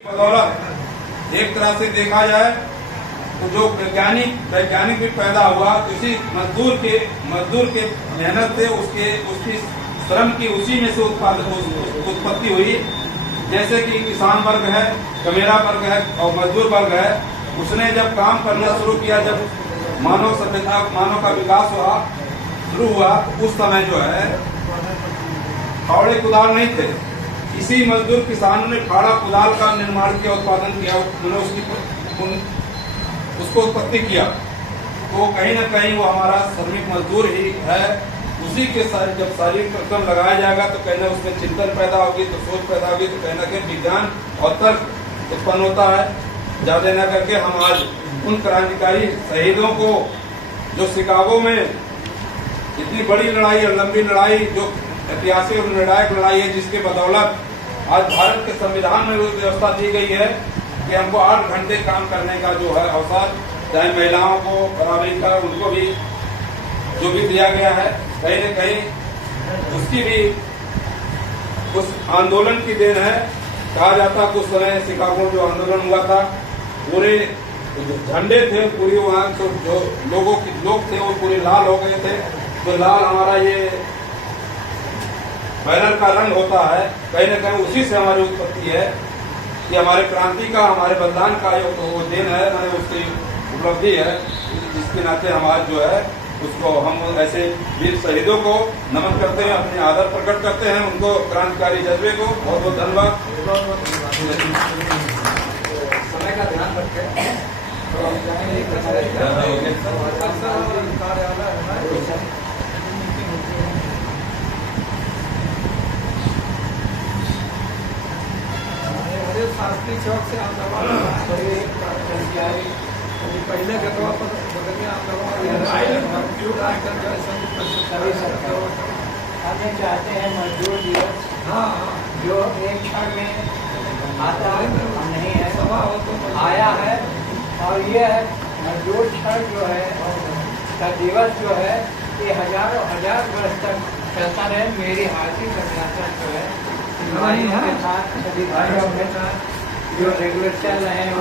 बदौलत एक तरह से देखा जाए तो जो वैज्ञानिक भी पैदा हुआ, उसी मजदूर के मेहनत से उसकी श्रम की उसी में से उत्पत्ति हुई। जैसे कि किसान वर्ग है, कमेरा वर्ग है और मजदूर वर्ग है। उसने जब काम करना शुरू किया, जब मानव का विकास शुरू हुआ, तो उस समय जो है फावड़े कुदाल नहीं थे। इसी मजदूर किसानों ने फाड़ा कुदाल का निर्माण किया, उत्पादन किया, उन्होंने उसको उत्पत्ति किया। तो कहीं न कहीं वो हमारा श्रमिक मजदूर ही है। उसी के साथ जब शारीरिक परिश्रम लगाया जाएगा तो कहीं ना उसमें चिंतन पैदा होगी, तो सोच पैदा होगी, तो कहीं ना कहीं विज्ञान और तर्क उत्पन्न होता है। ज्यादा न करके हम आज उन क्रांतिकारी शहीदों को, जो शिकागो में इतनी बड़ी लड़ाई और लंबी लड़ाई, जो ऐतिहासिक और निर्णायक लड़ाई है, जिसके बदौलत आज भारत के संविधान में व्यवस्था दी गई है कि हमको 8 घंटे काम करने का जो है अवसर, चाहे महिलाओं को बराबरी का उनको भी जो भी दिया गया है, कहीं न कहीं उसकी भी उस आंदोलन की देन है। कहा जाता है उस समय शिकागो जो आंदोलन हुआ था, पूरे झंडे थे, पूरी वहाँ जो लोग थे वो पूरे लाल हो गए थे। तो लाल हमारा ये बैनर का रंग होता है, कहीं न कहीं उसी से हमारी उत्पत्ति है कि हमारे क्रांति का, हमारे बलिदान का वो दिन है, मैंने उसकी उपलब्धि है। जिसके नाते हम आज जो है उसको हम ऐसे वीर शहीदों को नमन करते हैं, अपने आदर प्रकट करते हैं, उनको क्रांतिकारी जज्बे को बहुत बहुत धन्यवाद। समय का ध्यान रखें। शास्त्री चौक से पहले गतवा पर हमें चाहते हैं मजदूर दिवस, हाँ जो एक क्षण में आता नहीं है, आया है। और ये मजदूर क्षण जो है का दिवस जो है, ये हजारों हजार वर्ष तक चलता रहे। मेरी हार्दिक अभिलाषा जो है के साथ सभी भाइयों के साथ जो रेगुलर चल रहे हैं,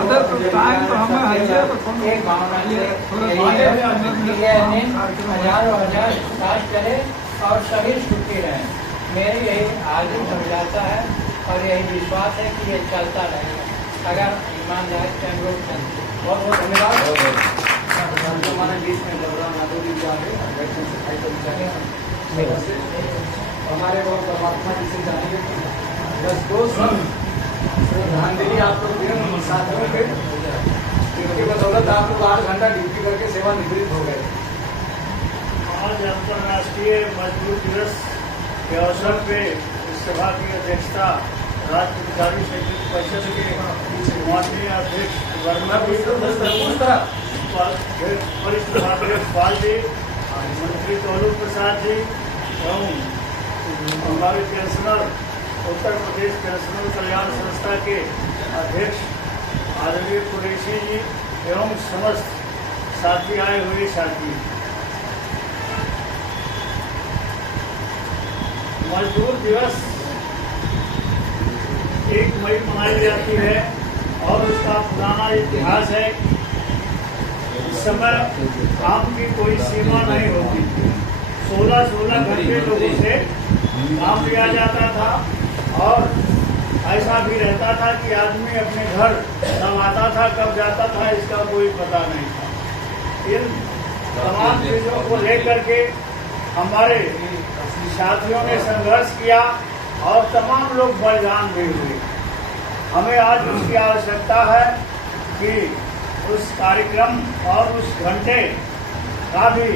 एक भावना हजारों हजार साथ चले और सभी सुखी रहे। मेरी यही हार्दिक अभिलाषा है और यही विश्वास है कि ये चलता रहेगा अगर ईमानदारी से हम लोग चलते। बहुत बहुत धन्यवाद। हमारे बीच में बलराम यादव जी हमारे बहुत परमात्मा जी से जानेंगे। बस दोस्त श्रद्धांजलि आप लोग दिए साथियों के, जिनकी बदौलत आप लोग 8 घंटा ड्यूटी करके सेवानिवृत्त हो गए। आज अंतर्राष्ट्रीय मजदूर दिवस के अवसर पे इस सभा की अध्यक्षता राज्य अधिकारी शैक्षिक परिषद के माननीय अध्यक्ष वरिष्ठ अध्यक्ष पाल जी, मंत्री तोलू प्रसाद जी एवं हमारे पेंशनर उत्तर प्रदेश पेंशनर कल्याण संस्था के अध्यक्ष आदरणीय कुरैशी जी एवं समस्त साथी आए हुए साथी। मजदूर दिवस 1 मई मनाई जाती है और उसका पुराना इतिहास है। इस समय काम की कोई सीमा नहीं होती थी। 16 घंटे लोगों से काम लिया जाता था और ऐसा भी रहता था कि आदमी अपने घर कब आता था कब जाता था इसका कोई पता नहीं था। इन तमाम चीज़ों को लेकर के हमारे साथियों ने संघर्ष किया और तमाम लोग बलिदान भी हुए। हमें आज उसकी आवश्यकता है कि उस कार्यक्रम और उस घंटे का भी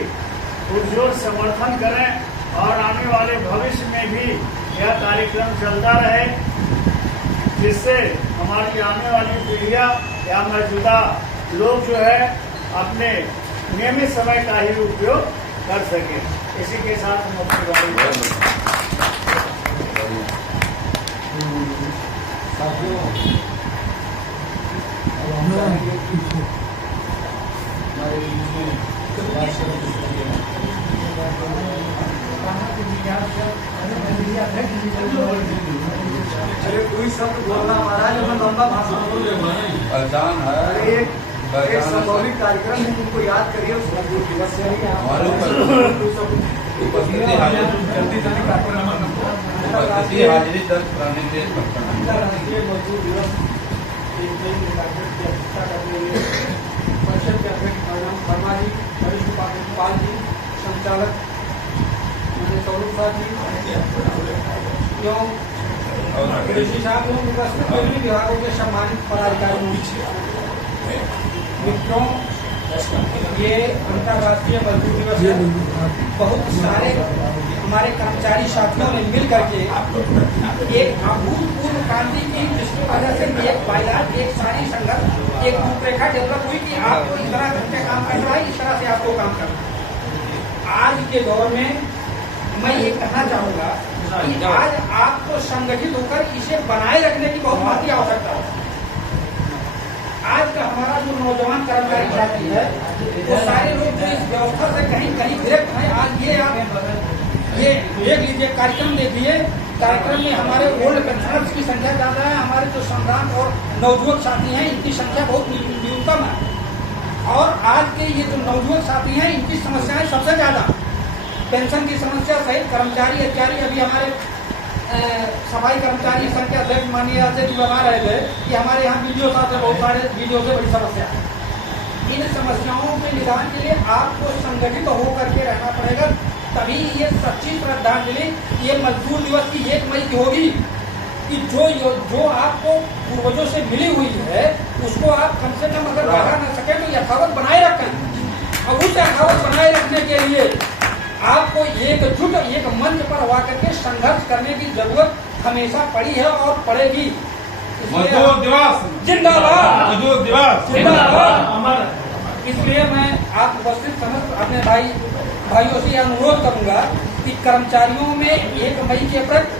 पुरजोर समर्थन करें और आने वाले भविष्य में भी यह कार्यक्रम चलता रहे, जिससे हमारी आने वाली पीढ़ियाँ या मौजूदा लोग जो है अपने नियमित समय का ही उपयोग कर सके। इसी के साथ हम अपनी अरे कोई शब्द बोलना महाराज, लंबा भाषण पहचान है। एक पहचान है। संभवित कार्यक्रम है जिनको याद करिए उस मजदूर दिवस से मालूम है। उपस्थिति हाजिरी उपस्थिति हाजिरी दर्ज कराने के लिए अंतर्राष्ट्रीय मजदूर दिवस की अध्यक्षता करते हुए परिषद के अध्यक्ष वर्मा जी, वरिष्ठ पाल जी, संचालक स्वरूप साहब जी एवं कृषि साहब एवं उपस्थित विभिन्न विभागों के सम्मानित पदाधिकारियों, मित्रों, ये अंतर्राष्ट्रीय मजदूर दिवस है। बहुत सारे हमारे कर्मचारी साथियों ने मिल करके एक अभूतपूर्व क्रांति की, जिसकी वजह से एक बाजार, एक सारी संघर्ष, एक रूपरेखा डेवलप हुई कि आपको इस तरह घंटे काम करना है, इस तरह से आपको काम करना है। आज के दौर में मैं ये कहना चाहूंगा कि आज आपको संगठित होकर इसे बनाए रखने की बहुत महती आवश्यकता है। आज का हमारा जो नौजवान कर्मचारी साथी है, वो सारे लोग जो इस व्यवस्था से कहीं कहीं गिरफ्त हैं। आज ये आप ये देख लीजिए, कार्यक्रम देखिए, कार्यक्रम में हमारे ओल्ड पेंशनर्स की संख्या ज्यादा है, हमारे जो सम्राट और नवयुवक साथी हैं इनकी संख्या बहुत न्यूनतम है। और आज के ये जो नवयुवक साथी हैं इनकी समस्याएं सबसे ज्यादा, पेंशन की समस्या सहित कर्मचारी अधिकारी, अभी हमारे सफाई कर्मचारी संघ के अध्यक्ष माननीय अध्यक्ष बता रहे थे कि हमारे यहाँ वीडियो साथ बहुत सारे वीडियो से बड़ी समस्या है। इन समस्याओं के निदान के लिए आपको संगठित होकर के रहना पड़ेगा, तभी ये सच्ची श्रद्धांजलि ये मजदूर दिवस की 1 मई की होगी कि जो आपको पूर्वजों से मिली हुई है उसको आप कम से कम अगर बढ़ा न सके तो यथावत बनाए रखें। और उस यथावत बनाए रखने के लिए आपको एकजुट एक मंच पर हुआ करके संघर्ष करने की जरूरत हमेशा पड़ी है और पड़ेगी। मजदूर दिवस जिंदाबाद, मजदूर दिवस जिंदाबाद। इसलिए मैं आप उपस्थित समस्त अपने भाइयों से अनुरोध करूंगा कि कर्मचारियों में 1 मई के प्रति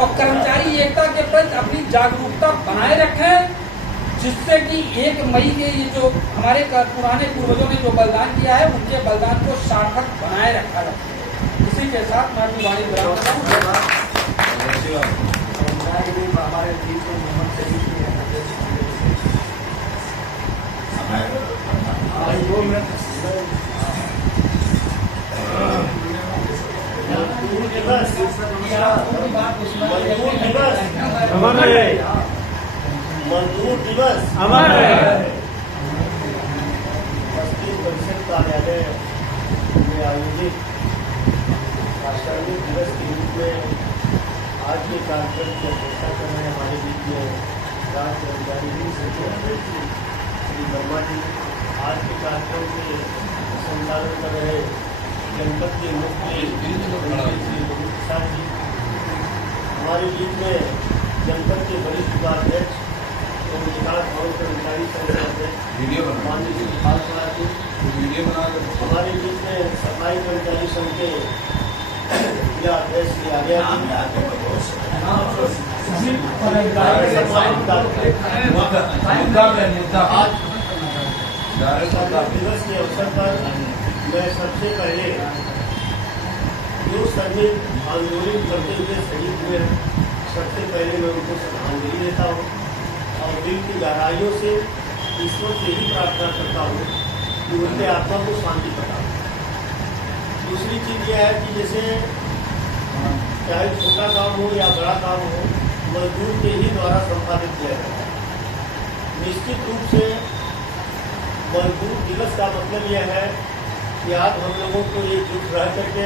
और कर्मचारी एकता के प्रति अपनी जागरूकता बनाए रखें, जिससे कि 1 मई के ये जो हमारे पुराने पूर्वजों ने जो बलिदान किया है उनके बलिदान को सार्थक बनाए रखा जाए। इसी के साथ मैं अपनी वाणी विराम करता हूं। हमारे बीच में मोहम्मद शरीफ जी हैं, मजदूर दिवस अमर है। बस्ती परिषद कार्यालय में आयोजित श्रमिक दिवस के रूप में आज के कार्यक्रम की अध्यक्षता कर रहे हैं हमारे बीच में राज्य कर्मचारी श्री वर्मा जी। आज के कार्यक्रम के संचालन कर रहे जनपद के मुख्य श्री प्रसाद जी। हमारे बीच में जनपद के वरिष्ठ उपाध्यक्ष एवं विकास भवन कर्मचारी संघ के अध्यक्ष माननीय श्री खालसा जी। हमारे बीच में सफाई कर्मचारी संघ के जिला अध्यक्ष श्री आर्या दिवस के अवसर पर मैं सबसे पहले जो श्रमिक आंदोलन करते हुए शहीद हुए हैं, सबसे पहले मैं उनको श्रद्धांजलि देता हूँ और दिल की गहराइयों से ईश्वर से ही प्रार्थना करता हूँ कि उनके आत्मा को शांति प्रदान। दूसरी चीज़ यह है कि जैसे चाहे छोटा काम हो या बड़ा काम हो, मजदूर के ही द्वारा संपादित किया जाता है। निश्चित रूप से मजदूर दिवस का मतलब यह है कि आज हम लोगों को एकजुट रह करके,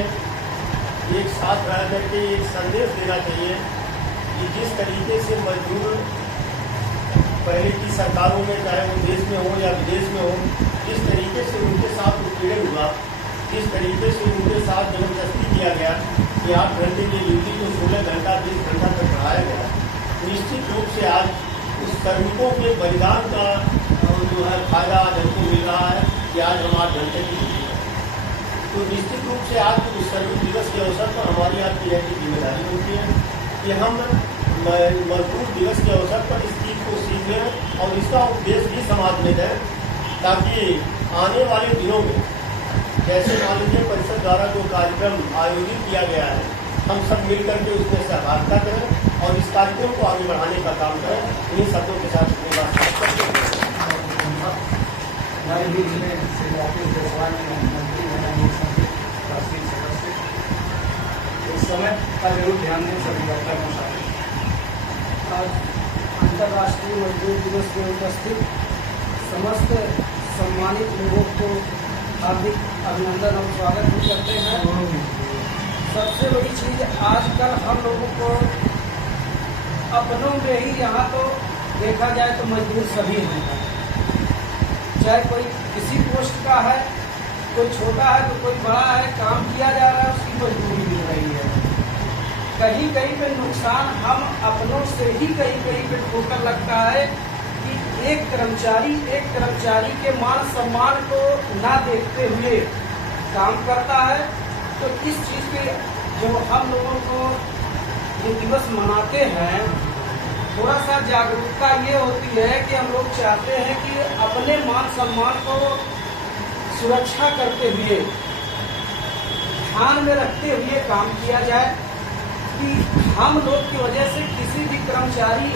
एक साथ रह करके एक संदेश देना चाहिए कि जिस तरीके से मजदूर पहले की सरकारों में, चाहे वो देश में हो या विदेश में हो, जिस तरीके से उनके साथ उत्पीड़न हुआ, जिस तरीके से उनके साथ जबरदस्ती किया गया कि 8 घंटे की ड्यूटी को 16 घंटा 20 घंटा तक बढ़ाया गया, निश्चित रूप से आज उस श्रमिकों के बलिदान का जो है फायदा आज हमको मिल रहा है कि आज हम 8 घंटे की ड्यूटी है। तो निश्चित रूप से आज उस श्रमिक दिवस के अवसर पर हमारी आज की रहती जिम्मेदारी होती है कि हम मजदूर दिवस के अवसर पर इस चीज़ को सीखें और इसका उपदेश भी समाज में दें, ताकि आने वाले दिनों में जैसे मान लीजिए परिषद द्वारा जो कार्यक्रम आयोजित किया गया है हम सब मिल करके उसमें सहभागिता करें और इस कार्यक्रम को आगे बढ़ाने का काम करें। इन्हीं शब्दों के साथ अपनी बात समाप्त करते हैं। हमारे बीच में श्री राकेश जायसवाल मंत्री राष्ट्रीय सदस्य इस समय का जरूर ध्यान दें सभी डॉक्टर साथ। आज अंतर्राष्ट्रीय मजदूर दिवस में उपस्थित समस्त सम्मानित लोगों को हार्दिक अभिनंदन और स्वागत भी करते हैं। सबसे बड़ी चीज आजकल हम लोगों को अपनों में ही, यहाँ तो देखा जाए तो मजदूर सभी हैं, चाहे कोई किसी पोस्ट का है, कोई छोटा है तो कोई बड़ा है, काम किया जा रहा है, उसकी मजदूरी मिल रही है। कहीं कहीं पे नुकसान हम अपनों से ही कहीं पे ठोकर लगता है कि एक कर्मचारी के मान सम्मान को ना देखते हुए काम करता है। तो इस चीज के जो हम लोगों को ये दिवस मनाते हैं, थोड़ा सा जागरूकता ये होती है कि हम लोग चाहते हैं कि अपने मान सम्मान को सुरक्षा करते हुए, ध्यान में रखते हुए काम किया जाए कि हम लोग की वजह से किसी भी कर्मचारी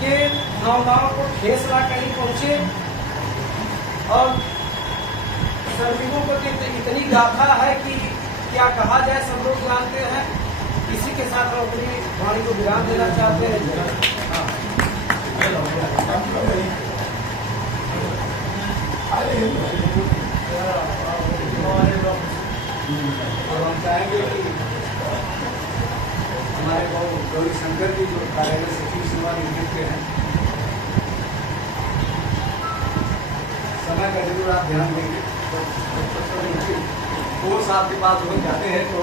के भावनाओं को ठेस ना कहीं पहुंचे। और श्रमिकों को इतनी गाथा है कि क्या कहा जाए, सब लोग जानते हैं। इसी के साथ हम अपनी वाणी को विराम देना चाहते हैं। और हम चाहेंगे कि हमारे गौरी शंकर जी जो कार्यालय सचिव सेवा निवृत्त के हैं, समय का जरूर आप ध्यान देंगे। कोर्स आपके पास हो जाते हैं तो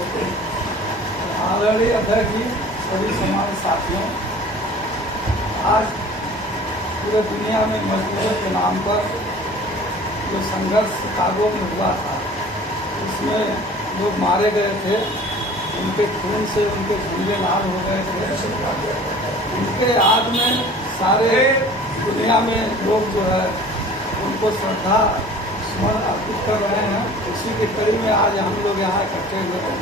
आदरणीय अध्यक्ष जी, सभी समाज साथियों, आज पूरे दुनिया में मजदूरों के नाम पर जो संघर्ष शिकागो में हुआ था, उसमें लोग मारे गए थे, उनके खून से उनके झंडे लाल हो गए थे। उनके याद में सारे दुनिया में लोग जो है उनको श्रद्धा स्मरण अर्पित कर रहे हैं। उसी के कड़ी में आज हम लोग यहाँ इकट्ठे हुए हैं।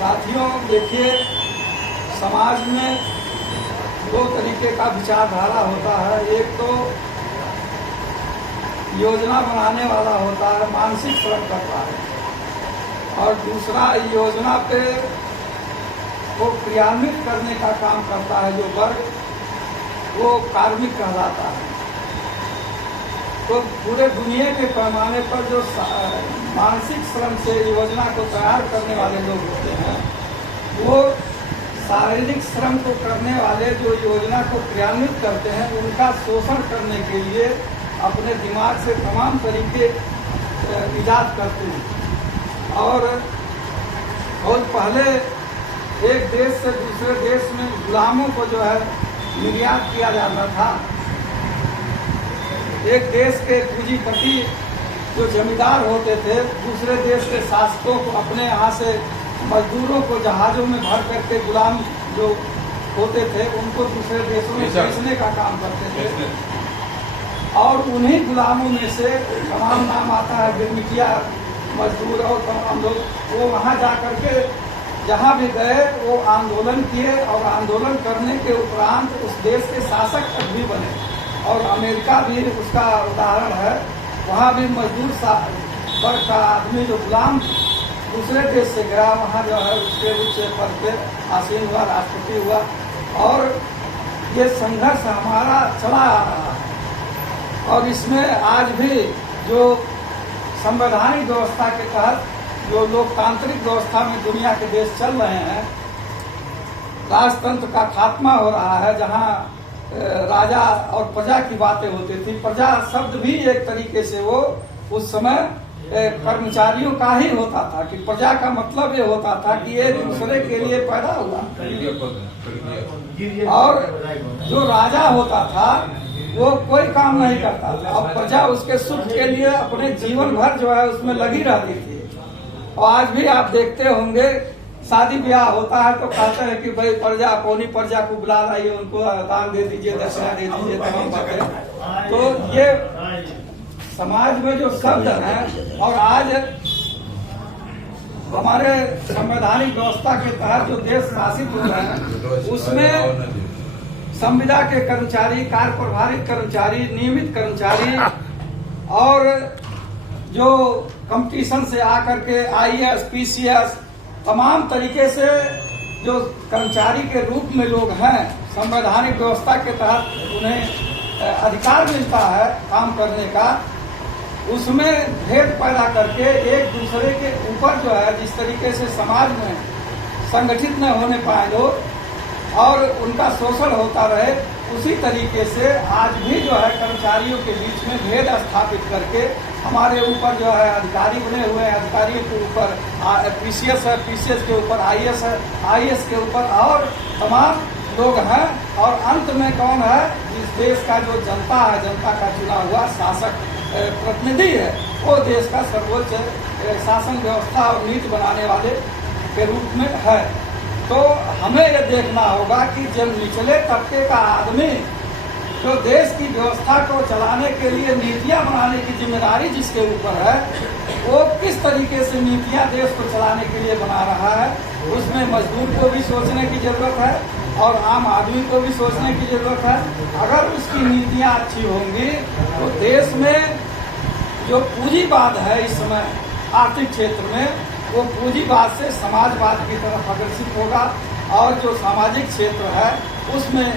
साथियों, देखिए, समाज में दो तरीके का विचारधारा होता है। एक तो योजना बनाने वाला होता है, मानसिक श्रम करता है, और दूसरा योजना पे वो क्रियान्वित करने का काम करता है, जो वर्ग वो कार्मिक कहलाता है। तो पूरे दुनिया के पैमाने पर जो मानसिक श्रम से योजना को तैयार करने वाले लोग होते हैं, वो शारीरिक श्रम को करने वाले जो योजना को क्रियान्वित करते हैं, उनका शोषण करने के लिए अपने दिमाग से तमाम तरीके इजाद करते हैं। और बहुत पहले एक देश से दूसरे देश में गुलामों को जो है निर्यात किया जाता था। एक देश के पूंजीपति जो जमींदार होते थे, दूसरे देश के शासकों को अपने यहाँ से मजदूरों को जहाज़ों में भर करके गुलाम जो होते थे उनको दूसरे देशों में बेचने का काम करते थे। और उन्हीं गुलामों में से तमाम नाम आता है, गिरमिटिया मजदूर और तमाम लोग, वो वहाँ जा करके जहाँ भी गए वो आंदोलन किए, और आंदोलन करने के उपरांत उस देश के शासक तक भी बने। और अमेरिका भी उसका उदाहरण है। वहाँ भी मजदूर वर्ग का आदमी जो गुलाम दूसरे देश से गया, वहाँ जो है उसके उच्च पद पे आसीन हुआ, राष्ट्रपति हुआ। और ये संघर्ष हमारा चला आ रहा है। और इसमें आज भी जो संवैधानिक व्यवस्था के तहत जो लोकतांत्रिक व्यवस्था में दुनिया के देश चल रहे हैं, राजतंत्र का खात्मा हो रहा है, जहाँ राजा और प्रजा की बातें होती थी। प्रजा शब्द भी एक तरीके से वो उस समय कर्मचारियों का ही होता था, कि प्रजा का मतलब ये होता था कि ये दूसरे के लिए पैदा हुआ। और जो राजा होता था वो कोई काम नहीं करता था, और प्रजा उसके सुख के लिए अपने जीवन भर जो है उसमें लगी रहती थी। और आज भी आप देखते होंगे, शादी ब्याह होता है तो कहते हैं कि भाई प्रजा, पौनी प्रजा को बुला लाइए, उनको दान दे दीजिए, दक्षिणा दे दीजिए, तमाम बातें। तो ये समाज में जो शब्द है, और आज हमारे संवैधानिक व्यवस्था के तहत जो देश शासित हो रहे हैं उसमें संविदा के कर्मचारी, कार्य प्रभारित कर्मचारी, नियमित कर्मचारी और जो कंपटीशन से आकर के IAS, PCS तमाम तरीके से जो कर्मचारी के रूप में लोग हैं, संवैधानिक व्यवस्था के तहत उन्हें अधिकार मिलता है काम करने का, उसमें भेद पैदा करके एक दूसरे के ऊपर जो है जिस तरीके से समाज में संगठित न होने पाए लोग और उनका शोषण होता रहे, उसी तरीके से आज भी जो है कर्मचारियों के बीच में भेद स्थापित करके हमारे ऊपर जो है अधिकारी बने हुए हैं, अधिकारियों के ऊपर PCS है, PCS के ऊपर IAS है, IAS के ऊपर और तमाम लोग हैं। और अंत में कौन है? इस देश का जो जनता है, जनता का चुना हुआ शासक प्रतिनिधि है, वो देश का सर्वोच्च शासन व्यवस्था और नीति बनाने वाले के रूप में है। तो हमें ये देखना होगा कि जब निचले तबके का आदमी जो देश की व्यवस्था को चलाने के लिए नीतियां बनाने की जिम्मेदारी जिसके ऊपर है, वो किस तरीके से नीतियां देश को चलाने के लिए बना रहा है, उसमें मजदूर को भी सोचने की जरूरत है और आम आदमी को भी सोचने की जरूरत है। अगर उसकी नीतियां अच्छी होंगी तो देश में जो पूंजीवाद है इस समय आर्थिक क्षेत्र में, वो पूंजीवाद से समाजवाद की तरफ अग्रसित होगा और जो सामाजिक क्षेत्र है उसमें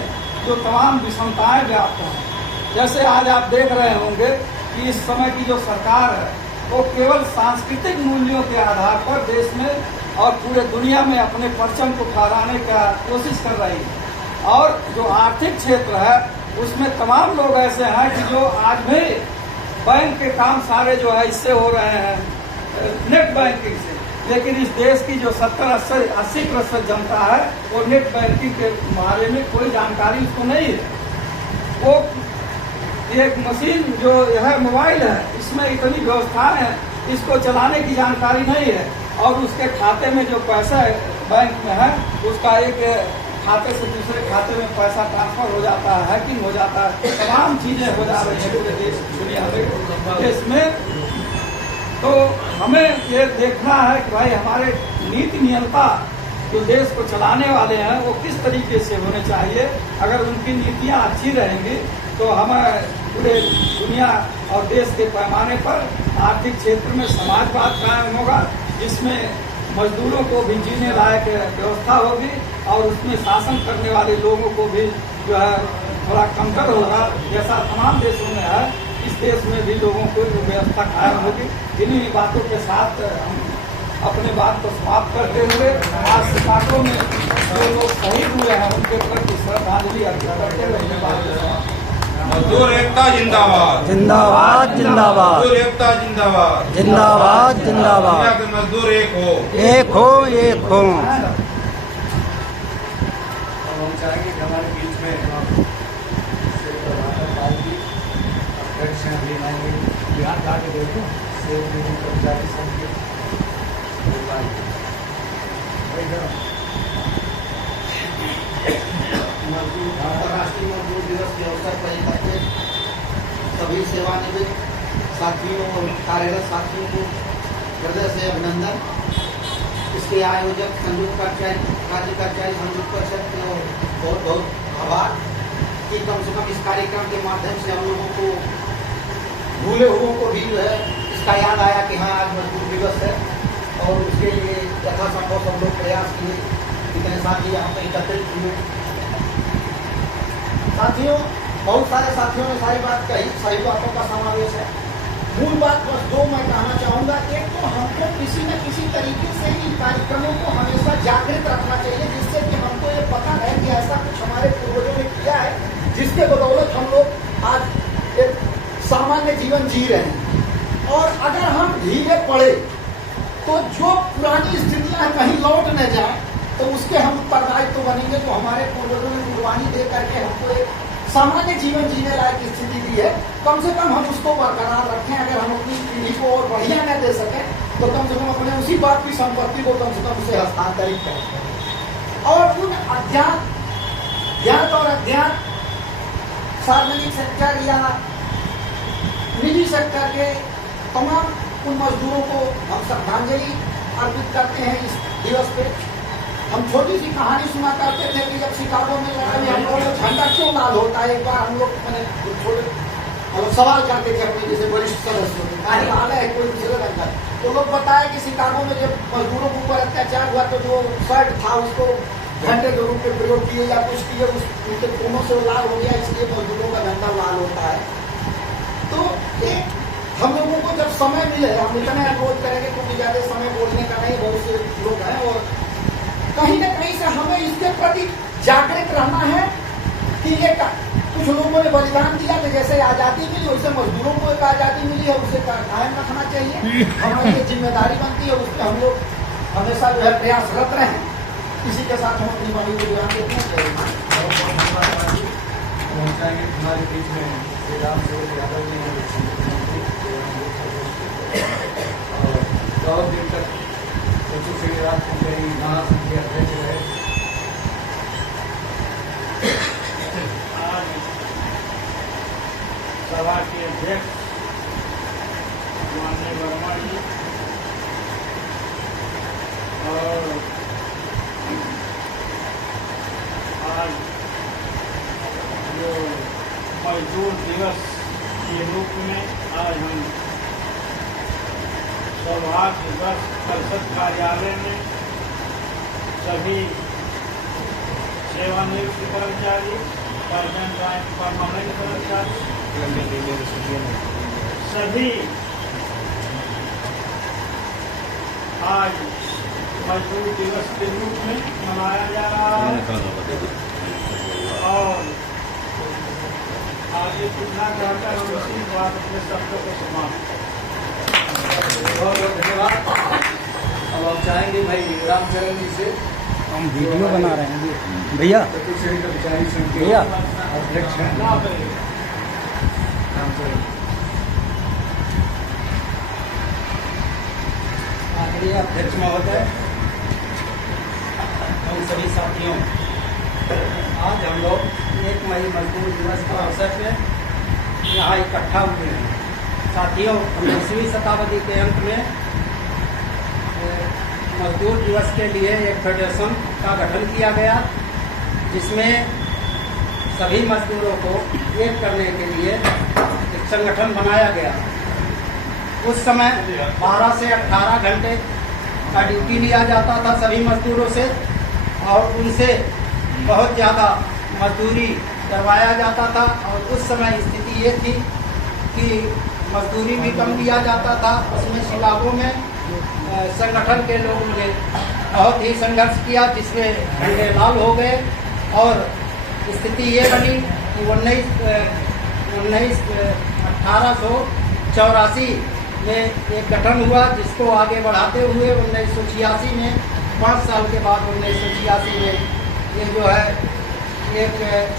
जो तमाम विषमताएं व्याप्त हैं। जैसे आज आप देख रहे होंगे कि इस समय की जो सरकार है वो केवल सांस्कृतिक मूल्यों के आधार पर देश में और पूरे दुनिया में अपने परचम को फहराने का कोशिश कर रही है। और जो आर्थिक क्षेत्र है उसमें तमाम लोग ऐसे हैं कि जो आज भी बैंक के काम सारे जो है इससे हो रहे हैं, नेट बैंकिंग से, लेकिन इस देश की जो 70-80% जनता है वो नेट बैंकिंग के बारे में कोई जानकारी उसको नहीं है। वो एक मशीन जो है मोबाइल है, इसमें इतनी व्यवस्थाएं हैं, इसको चलाने की जानकारी नहीं है और उसके खाते में जो पैसा बैंक में है उसका एक खाते से दूसरे खाते में पैसा ट्रांसफर हो जाता है, हैकिंग हो जाता है, तमाम चीजें हो जा रही है पूरे देश दुनिया में देश में। तो हमें ये देखना है कि भाई हमारे नीति नियंता जो देश को चलाने वाले हैं वो किस तरीके से होने चाहिए। अगर उनकी नीतियां अच्छी रहेंगी तो हमें पूरे दुनिया और देश के पैमाने पर आर्थिक क्षेत्र में समाजवाद कायम होगा, जिसमें मजदूरों को भी जीने लायक व्यवस्था होगी और उसमें शासन करने वाले लोगों को भी जो है थोड़ा कमतर होगा, जैसा तमाम देशों में है। इस देश में भी लोगों को जो व्यवस्था कायम होगी। इन्हीं बातों के साथ हम अपने बात को समाप्त करते हुए आज सिपाहियों में जो लोग शहीद हुए हैं उनके प्रति श्रद्धांजलि अर्पित करते हुए अपनी बात को समाप्त। मजदूर एकता जिंदाबाद, जिंदाबाद जिंदाबाद, मजदूर एकता जिंदाबाद, जिंदाबाद जिंदाबाद। दुनिया के मजदूर एक हो, एक हो, एक हो। हम चाहेंगे कि हमारे बीच में अध्यक्ष हैं बिहार जाके देखो कर्मचारी संघ के अंतर्राष्ट्रीय मजदूर दिवस के अवसर पर इकट्ठे सभी सेवानिवृत्त साथियों और कार्यरत साथियों को हृदय से अभिनंदन। इसके आयोजक संयुक्त कार्यकारी संयुक्त परिषद को बहुत बहुत आभार कि कम से कम इस कार्यक्रम के माध्यम से हम लोगों को भूले हुओं को भी जो है इसका याद आया कि हाँ आज मजदूर दिवस है और उसके लिए यथासंभव सब लोग प्रयास किए, इतने साथी यहाँ पे एकत्रित हुए। साथियों, बहुत सारे साथियों ने सारी बात कही, सही बातों का समावेश है। मूल बात बस दो मैं कहना चाहूँगा। एक तो हमको किसी न किसी तरीके से इन कार्यक्रमों को हमेशा जागृत रखना चाहिए, जिससे कि हमको ये पता है कि ऐसा कुछ हमारे पूर्वजों ने किया है जिसके बदौलत हम लोग आज एक सामान्य जीवन जी रहे हैं। और अगर हम ढीले पड़े तो जो पुरानी स्थितियाँ कहीं लौट न जाए तो उसके हम उत्तरदायित्व तो बनेंगे। तो हमारे पूर्वजों ने कुर्बानी दे करके हमको एक सामान्य जीवन जीने लायक स्थिति दी है, कम से कम हम उसको बरकरार रखें। अगर हम अपनी पीढ़ी को और बढ़िया न दे सकें तो कम से कम अपने उसी बात की संपत्ति को कम से कम उसे हस्तांतरित करें। और उन ज्ञात और अज्ञात सार्वजनिक सेक्टर या निजी सेक्टर के तमाम उन मजदूरों को हम श्रद्धांजलि अर्पित करते हैं इस दिवस पे। हम छोटी सी कहानी सुना करते थे कि जब शिकागो में लड़ाई हम लोगों का झंडा क्यों लाल होता है। एक बार हम लोग मैंने छोटे सवाल करते थे अपने जैसे वरिष्ठ सदस्यों में, काहे लाल है कोई दूसरे रंग का। तो लोग बताया कि शिकागो में जब मजदूरों के ऊपर अत्याचार हुआ तो जो शर्ट था उसको झंडे के रूप में प्रयोग किए या कुछ किए, उनके खूनों से लाल हो गया, इसलिए मजदूरों का झंडा लाल होता है। तो एक हम लोगों को जब समय मिले, हम इतना अनुरोध करेंगे क्योंकि ज्यादा समय बोलने का नहीं, बहुत से लोग हैं और कहीं न कहीं से हमें इसके प्रति जागृत रहना है कि ये कुछ लोगों ने बलिदान दिया तो जैसे आज़ादी मिली वैसे मजदूरों को एक आज़ादी मिली है, उसे कायम रखना चाहिए। हमारी ये जिम्मेदारी बनती है, उस पर हम लोग हमेशा जो है प्रयासरत रहें। इसी के साथ हम अपनी वाणी को विराम देते हैं। पहुँचाएंगे हमारे बीच में श्री राम सेवक यादव जी हैं, और बहुत दिन तक कोची श्री राम महासंघ के अध्यक्ष रहे। आज सभा के अध्यक्ष माननीय वर्मा जी और आज जो मजदूर दिवस के रूप में आज हम सौभाग्यवश परिषद कार्यालय में सभी सेवानिवृत्त कर्मचारी, परमानेंट कर्मचारी, सभी आज मजदूर दिवस के रूप में मनाया जा रहा है। और आगे कितना कहकर हम इसी बात अपने शब्दों को समाप्त बहुत बहुत धन्यवाद। अब हम चाहेंगे भाई रामचरण जी से, हम वीडियो बना रहे हैं भैया। चतुश्री कर्मचारी संघ के भैया अध्यक्ष हैं रामचरण। आदरणीय अध्यक्ष महोदय, हम सभी साथियों, आज हम लोग 1 मई मजदूर दिवस के अवसर पे यहाँ इकट्ठा हुए हैं। साथियों, 19वीं शताब्दी के अंत में मजदूर दिवस के लिए एक फेडरेशन का गठन किया गया, जिसमें सभी मजदूरों को एक करने के लिए एक संगठन बनाया गया। उस समय 12 से 18 घंटे का ड्यूटी लिया जाता था सभी मजदूरों से, और उनसे बहुत ज़्यादा मजदूरी करवाया जाता था। और उस समय स्थिति ये थी कि मजदूरी भी कम लिया जाता था। उसमें शिकागो में संगठन के लोगों ने बहुत ही संघर्ष किया, जिसमें झंडे लाल हो गए। और स्थिति ये बनी कि 1884 में एक गठन हुआ, जिसको आगे बढ़ाते हुए 1986 में 5 साल के बाद 1986 में ये जो है एक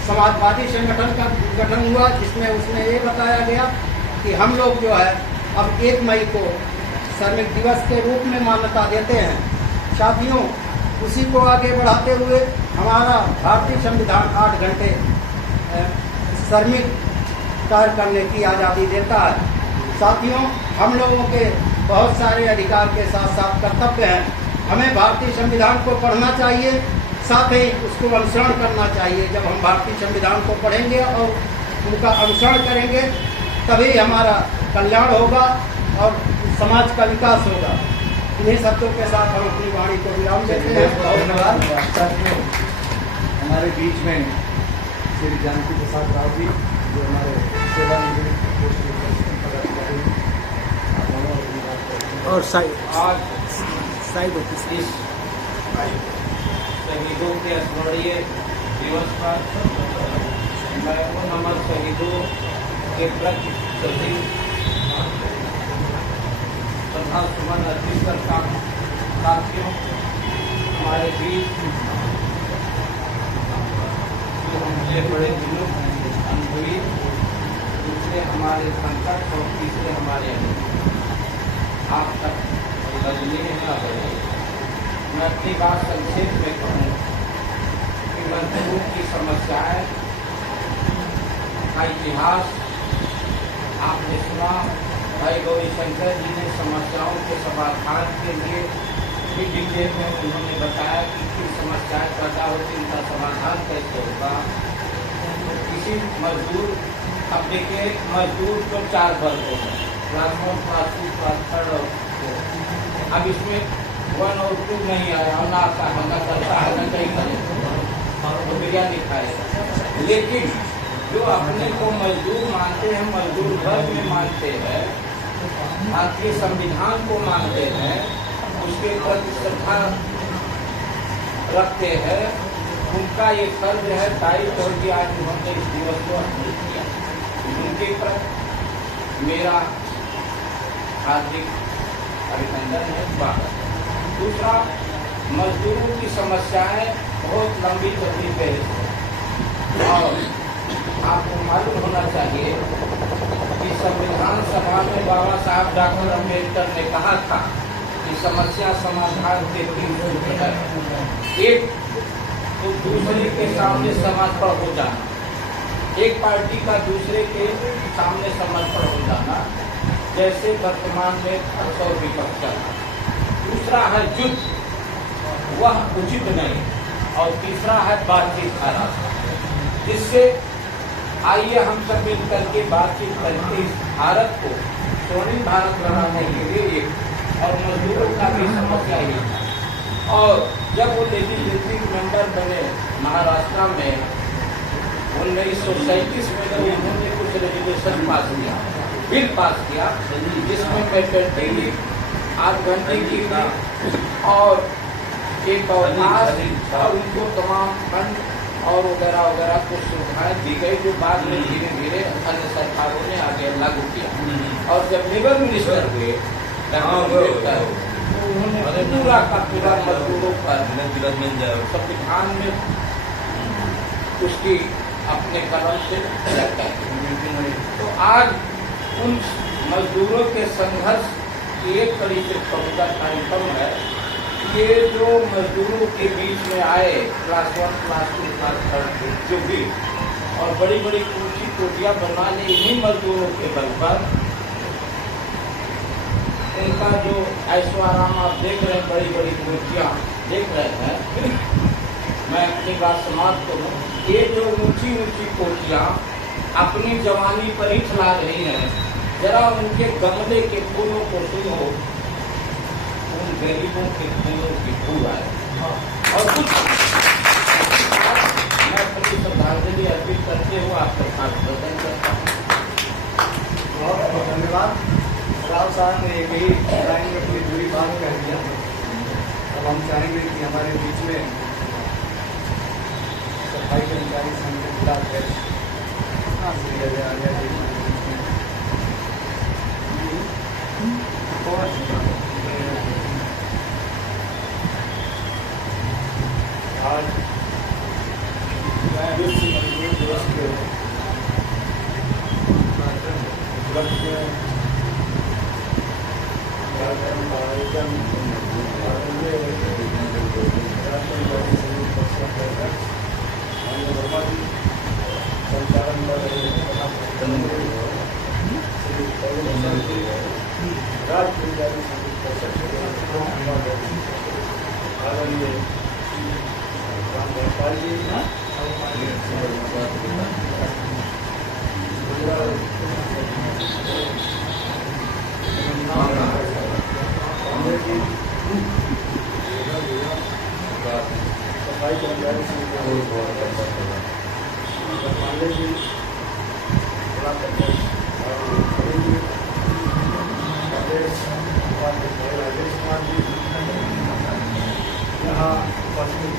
समाजवादी संगठन का गठन हुआ, जिसमें उसमें ये बताया गया कि हम लोग जो है अब 1 मई को श्रमिक दिवस के रूप में मान्यता देते हैं। साथियों, उसी को आगे बढ़ाते हुए हमारा भारतीय संविधान 8 घंटे श्रमिक कार्य करने की आज़ादी देता है। साथियों, हम लोगों के बहुत सारे अधिकार के साथ साथ कर्तव्य हैं। हमें भारतीय संविधान को पढ़ना चाहिए, साथ ही उसको अनुसरण करना चाहिए। जब हम भारतीय संविधान को पढ़ेंगे और उनका अनुसरण करेंगे, तभी हमारा कल्याण होगा और समाज का विकास होगा। इन्हीं शब्दों के साथ हम अपनी वाणी को विराम देते हैं। बहुत धन्यवाद। साथियों, हमारे बीच में श्री जानकी प्रसाद राव जी, जो हमारे सेवानिवृत्त पदाधिकारी, और आज साइड ऑफिस इस शहीदों के स्मरणीय दिवस पर मैं उन अमर शहीदों के प्रति सभी श्रद्धा सुमन अर्पित करता हूँ। साथियों, हमारे बीच जो हमसे बड़े दिनों अनुभवी, दूसरे हमारे संकट और तीसरे हमारे आप तक बदलने न बदले। मैं अपनी बात संक्षेप में कहूँ कि मजदूरों की समस्याएं का इतिहास आपने सुना। भाई गौरी शंकर जी ने समस्याओं के समाधान के लिए भी डिटेल में उन्होंने बताया कि किस समस्याएं पैदा होती उनका समाधान कैसे होगा। किसी मजदूर, अब देखिए मजदूर तो 4 वर्गों में, क्लास 1, क्लास 2, क्लास 3 और 4। अब इसमें 1 और 2 नहीं आया, ना आता है, ना करता है, ना कहीं करेगा, तो विज्ञान दिखाएगा। लेकिन जो अपने को मजदूर मानते हैं, मजदूर वर्ग में मानते हैं, भारतीय संविधान को मानते हैं, उसके प्रति श्रद्धा रखते हैं, उनका ये फर्ज है, दायित्व है कि आज उन्होंने इस दिवस को अपील किया। उनके प्रति मेरा हार्दिक अभिनंदन है, स्वागत है। दूसरा, मजदूरों की समस्याएं बहुत लंबी चौड़ी पहले से, और आपको मालूम होना चाहिए कि संविधान सभा में बाबा साहब डॉक्टर अम्बेडकर ने कहा था कि समस्या समाधान के 3 सूत्र है। एक तो दूसरे के सामने समर्पण हो जाना, एक पार्टी का दूसरे के सामने समर्पण हो जाना, जैसे वर्तमान में अक्सर विपक्ष चला। दूसरा है युद्ध, वह उचित नहीं, और तीसरा है बातचीत का रास्ता। जिससे आइए हम सब मिल करके बातचीत करके इस भारत को स्वर्णिम भारत बनाने के लिए, और मजदूरों का भी समस्या ही है। और जब वो लेजिस्लेटिव मेंबर बने महाराष्ट्र में 1937 में, जब उन्होंने कुछ रेजुलेशन पास किया, बिल पास किया, जिसमें मैटरनिटी लीव 8 घंटे की थी, और एक अवकाश, और उनको तमाम फंड और वगैरह वगैरह कुछ सुविधाएं दी गई, जो बाद में धीरे धीरे अन्य सरकारों ने आगे लागू किया। और जब लेबर मिनिस्टर हुए तो उन्होंने पूरा का पूरा मजदूरों पर संविधान में उसकी अपने कलम से रखा। तो आज उन मजदूरों के संघर्ष की एक कड़ी से कविता कार्यक्रम है। ये जो मजदूरों के बीच में आए, क्लास 1, क्लास 2, क्लास 3 जो भी, और बड़ी बड़ी ऊंची कोठियां बनाने, इन्हीं मजदूरों के बल पर उनका जो ऐशो आराम आप देख रहे हैं, बड़ी बड़ी कोठियां देख रहे हैं। मैं अपनी बात समाप्त करूं, ये जो ऊंची ऊंची कोठियां अपनी जवानी पर ही चला रही हैं, जरा उनके गमले के फूलों को सुनो, उन गरीबों के फूलों की फूल आए। और कुछ मैं अपनी श्रद्धांजलि अर्पित करते हुए आपके साथ वचन करता हूँ। बहुत बहुत धन्यवाद। राव साहब ने एक ही लाइन में अपनी पूरी बात कह दिया। अब हम चाहेंगे कि हमारे बीच में सफाई कर्मचारी संघ के जिला अध्यक्ष श्री अजय आर्या जी आज विश्व मजदूर दिवस के उपलक्ष्य में कार्यक्रम का आयोजन वर्मा जी, संचालन कर रहे आदरणीय रामगोपाल जी, सफाई कर्मचारी पांडे जी, राजेश कुमार जी, यहाँ उपस्थित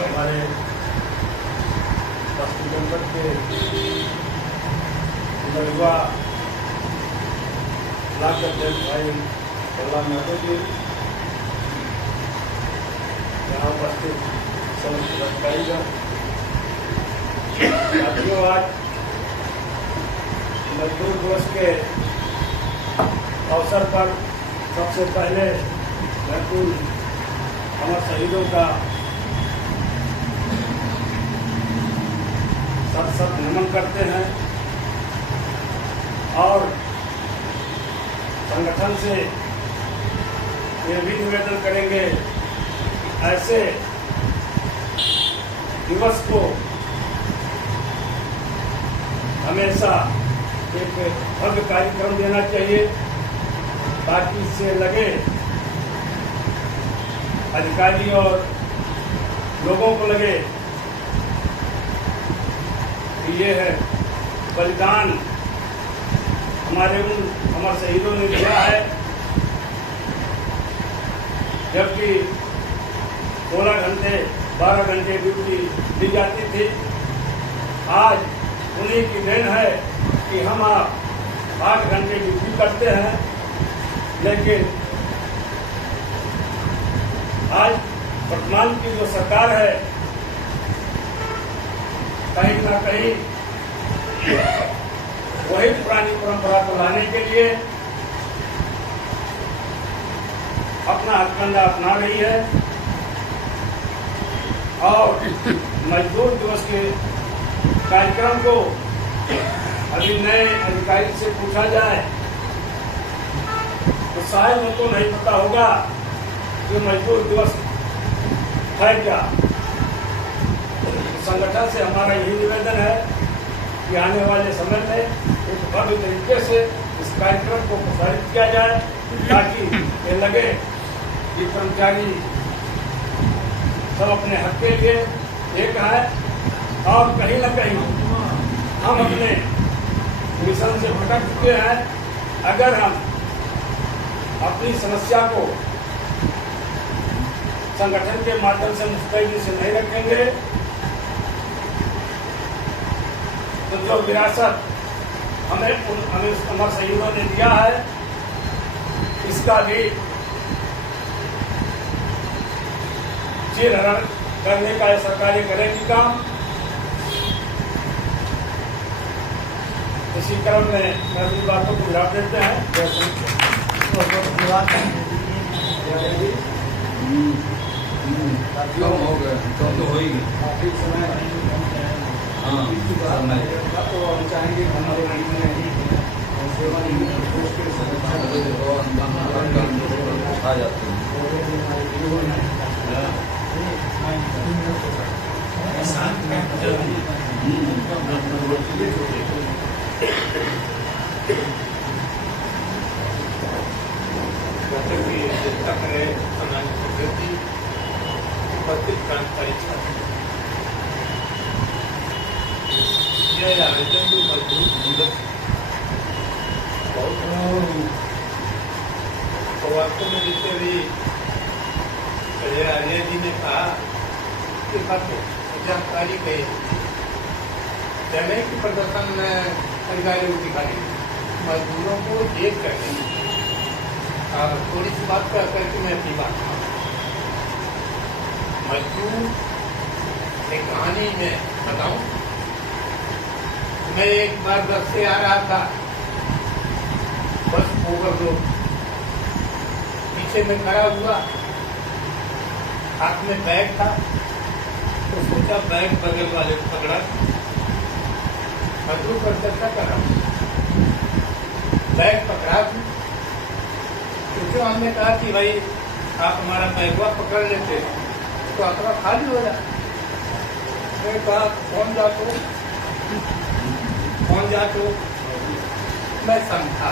हमारे बस्ती जनपद के युवा ब्लॉक अध्यक्ष भाई कल्याण यादव जी, यहाँ उपस्थित सभी अधिकारीगण, साथियों, आज मजदूर दिवस के अवसर पर सबसे पहले महत्वपूर्ण अमर शहीदों का सत नमन करते हैं और संगठन से ये भी निवेदन करेंगे ऐसे दिवस को हमेशा एक भव्य कार्यक्रम देना चाहिए ताकि इससे लगे अधिकारी और लोगों को लगे कि ये है बलिदान हमारे उन अमर शहीदों ने दिया है। जबकि 16 घंटे 12 घंटे ड्यूटी दी जाती थी, आज उन्हीं की देन है कि हम आप 8 घंटे ड्यूटी करते हैं, लेकिन आज वर्तमान की जो सरकार है कहीं ना कहीं वही पुरानी परंपरा को लाने के लिए अपना हथकंडा अपना रही है और मजदूर दिवस के कार्यक्रम को अभी नए अधिकारी से पूछा जाए तो शायद उनको नहीं पता होगा कि मजदूर दिवस है क्या। संगठन से हमारा यही निवेदन है कि आने वाले समय में एक भव्य तरीके से इस कार्यक्रम को प्रसारित किया जाए ताकि ये लगे कि कर्मचारी सब अपने हक के लिए एक है और कहीं न कहीं हम अपने मिशन से भटक चुके हैं। अगर हम अपनी समस्या को संगठन के माध्यम से मुस्तैदी से नहीं रखेंगे तो जो विरासत हमें अमर शहीदों ने दिया है इसका भी चीरहरण करने का सरकारें करेंगी काम। इसी क्रम में मैं अपनी बातों को विराम देते हैं। हो गए तो हो ही काफी समय तो हम चाहेंगे कि हमारे बीच में सेवानिवृत्त पोस्ट के संरक्षण आ जाते यह आयोजन भी मजबूत दिवस बहुत वास्तव में जैसे भी अजय आर्य जी ने कहा कि जानकारी गई कहने की प्रदर्शन अधिकारियों को दिखाई मजदूरों को देख करके और थोड़ी सी बात कर करके मैं अपनी बात मजदूर एक कहानी में बताऊं। मैं एक बार बस से आ रहा था, बस ओवरलोड, पीछे में खड़ा हुआ, हाथ में बैग था तो सोचा बैग बगल वाले को पकड़ा, मजदूर पर चर्चा कर रहा हूँ, बैग पकड़ा तो हमने कहा कि भाई आप हमारा बैगवा पकड़ लेते तो आपका खाली हो जाए। मैंने कहा कौन जातो मैं समझा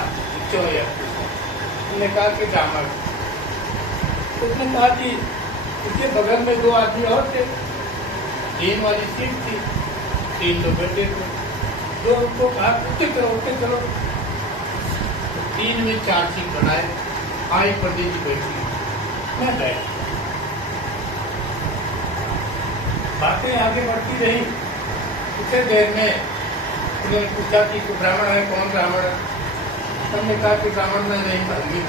चोया। उन्होंने कहा कि जामर। उसने कहा कि उसके बगल में 2 आदमी और थे, 3 वाली सीट थी, 3 लोग बैठे थे, जो उनको कहा उठते चलो। 3 में 4 सीट बनाए, आई पंडित जी बैठी, मैं बैठ। बातें आगे बढ़ती रही। कुछ देर में उन्होंने पूछा कि तू ब्राह्मण है, कौन ब्राह्मण है? हमने कहा कि ब्राह्मण में नहीं भंगी,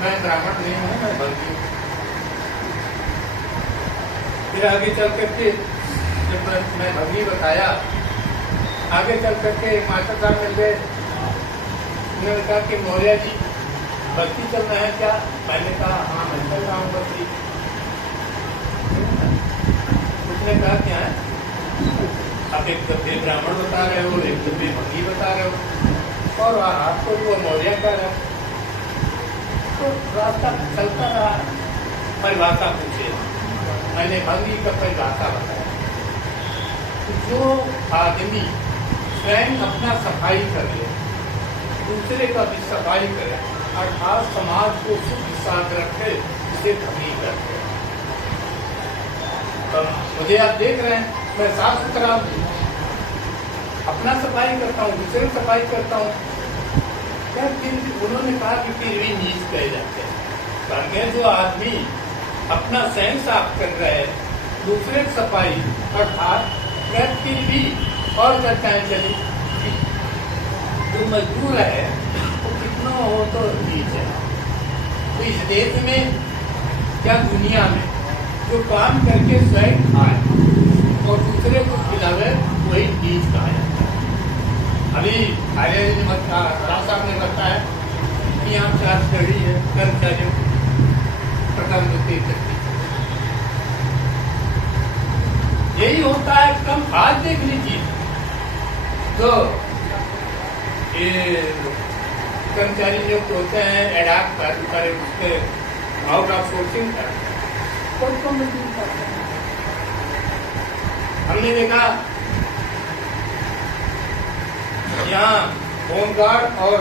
मैं ब्राह्मण नहीं हूँ, मैं भंगी हूँ। फिर आगे चल करके जब मैं भंगी बताया, आगे चल करके मास्टर साहब मिल गए। उन्होंने कहा कि मौर्य जी बस्ती चल रहे हैं क्या? मैंने कहा हाँ मैं चल रहा हूँ बस्ती। उसने कहा क्या है, आप एक दफे ब्राह्मण बता रहे हो, एक दफे भंगी बता रहे हो, और आपको वो मौर्य कह रहा है। तो रास्ता चलता रहा। परिभाषा पूछे, मैंने भंगी का परिभाषा बताया। जो आदमी स्वयं अपना सफाई कर ले, दूसरे का भी सफाई करे, अर्थात समाज को शुद्ध साथ रखे, इसे भंगी करते हैं। मुझे आप देख रहे हैं, मैं साफ सुथरा अपना सफाई करता हूँ, दूसरे की सफाई करता हूँ। क्या फिर उन्होंने कहा कि फिर भी नीच कहे जाते हैं। कारण जो आदमी अपना स्वयं साफ कर रहे हैं, दूसरे की सफाई, अर्थात फिर भी और चर्चाएं चली कि जो मजदूर है वो कितना हो तो नीच है। तो इस देश में क्या दुनिया में जो काम करके स्वयं खाए और दूसरे को खिलावे, वही नीच कहा जाता है। अभी साहब ने बताया कि यहाँ 4 श्रेणी है कर्मचारियों प्रधानमंत्री करती। यही होता है कम। आज देख लीजिए तो ये कर्मचारी नियुक्त होते हैं एडाक पर, उसके आउट ऑफ सोर्सिंग कर कोई कम नहीं करते हैं। हमने देखा यहाँ होमगार्ड और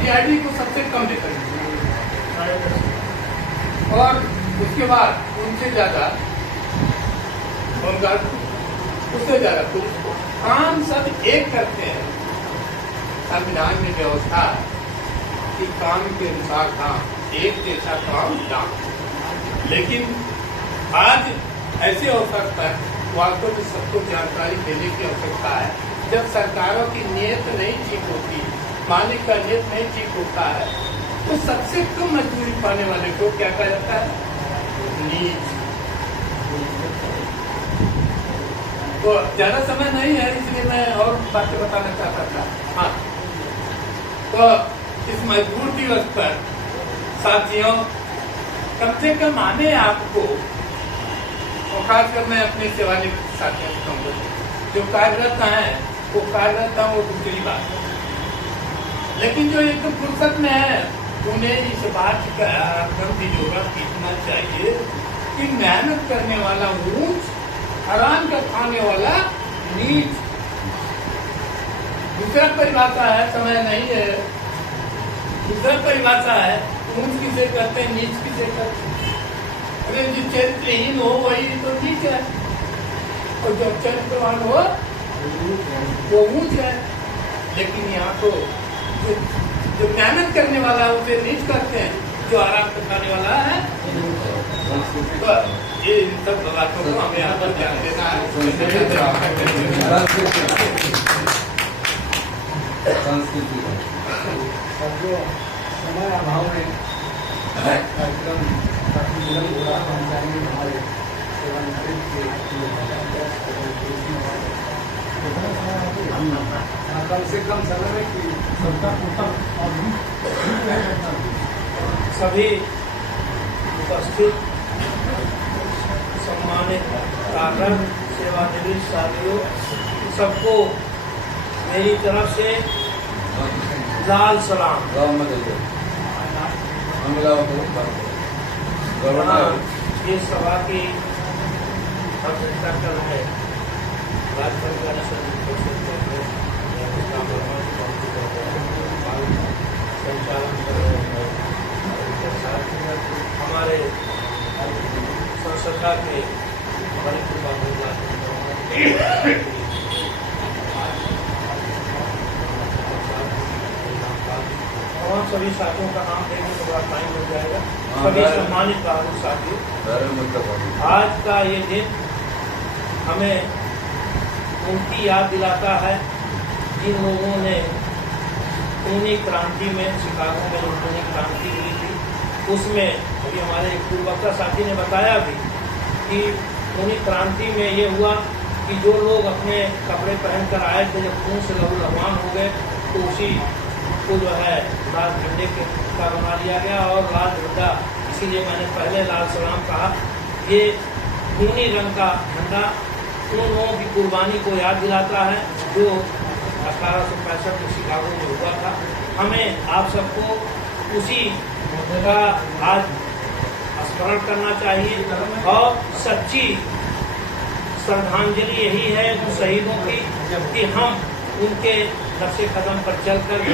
डीआरडी को सबसे कम देते हैं और उसके बाद उनसे ज्यादा होमगार्ड, उससे ज्यादा पुलिस को। काम सब एक करते हैं। संविधान में व्यवस्था है कि काम के अनुसार काम, एक जैसा काम ना। लेकिन आज ऐसे अवसर पर वास्तव में सबको जानकारी देने की आवश्यकता है। जब सरकारों की नीयत नहीं ठीक होती, मालिक का नीयत नहीं ठीक होता है, तो सबसे कम मजदूरी पाने वाले को क्या कहा जाता है? नीच। तो ज्यादा समय नहीं है, इसलिए मैं और बातें बताना चाहता था। हाँ, तो इस मजदूर दिवस पर साथियों कम से कम आने आपको, और खासकर मैं अपने सेवानिवृत्त साथियों से कहूँगा, जो कार्यरत हैं वो कार्यरत हैं, वो दूसरी बात है। लेकिन जो एकदम फुर्सत में है, उन्हें इस बात का जोड़ा पीटना चाहिए कि मेहनत करने वाला ऊंच, हराम का खाने वाला नीच। दूसरा परिभाषा है, समय नहीं है, दूसरा परिभाषा है, ऊंच किसे करते हैं, नीच किसे करते हैं। अरे जो चरित्रहीन हो वही तो नीच है, और जो चरित्रवान हो वो ऊंच है। लेकिन यहाँ तो जो मेहनत करने वाला है उसे नीच करते हैं, जो आराम करने वाला है। तो ये सब बातों को हमें यहाँ पर ध्यान देना है। जो समय अभाव में कार्यक्रम काफी विलम्ब हो रहा है, हम चाहेंगे हमारे सेवानिवृत्त कम से कम समय में कि सभी उपस्थित सम्मानित कार्यरत सेवानिवृत्त साथियों सबको मेरी तरफ से लाल सलाम। ये सभा की अध्यक्षता कर रहे संचालन कर रहे हैं हमारे संस्था के और सभी साथियों का नाम देने के बाद टाइम हो जाएगा। सभी सम्मानित साथियों, आज का ये दिन हमें उनकी याद दिलाता है जिन लोगों ने खूनी क्रांति में, शिकागो में जो खूनी क्रांति हुई थी, उसमें अभी हमारे पूर्ववक्ता साथी ने बताया भी कि खूनी क्रांति में ये हुआ कि जो लोग अपने कपड़े पहनकर आए थे, जब खून से लहू लुहान हो गए तो उसी को जो है लाल झंडे का बना लिया गया। और लाल झंडा, इसीलिए मैंने पहले लाल सलाम कहा, ये खूनी रंग का झंडा उन लोगों की कुर्बानी को याद दिलाता है जो 1865 में शिकागो में हुआ था। हमें आप सबको उसी का आज स्मरण करना चाहिए और सच्ची श्रद्धांजलि यही है उन शहीदों की कि हम उनके नक्शे कदम पर चल कर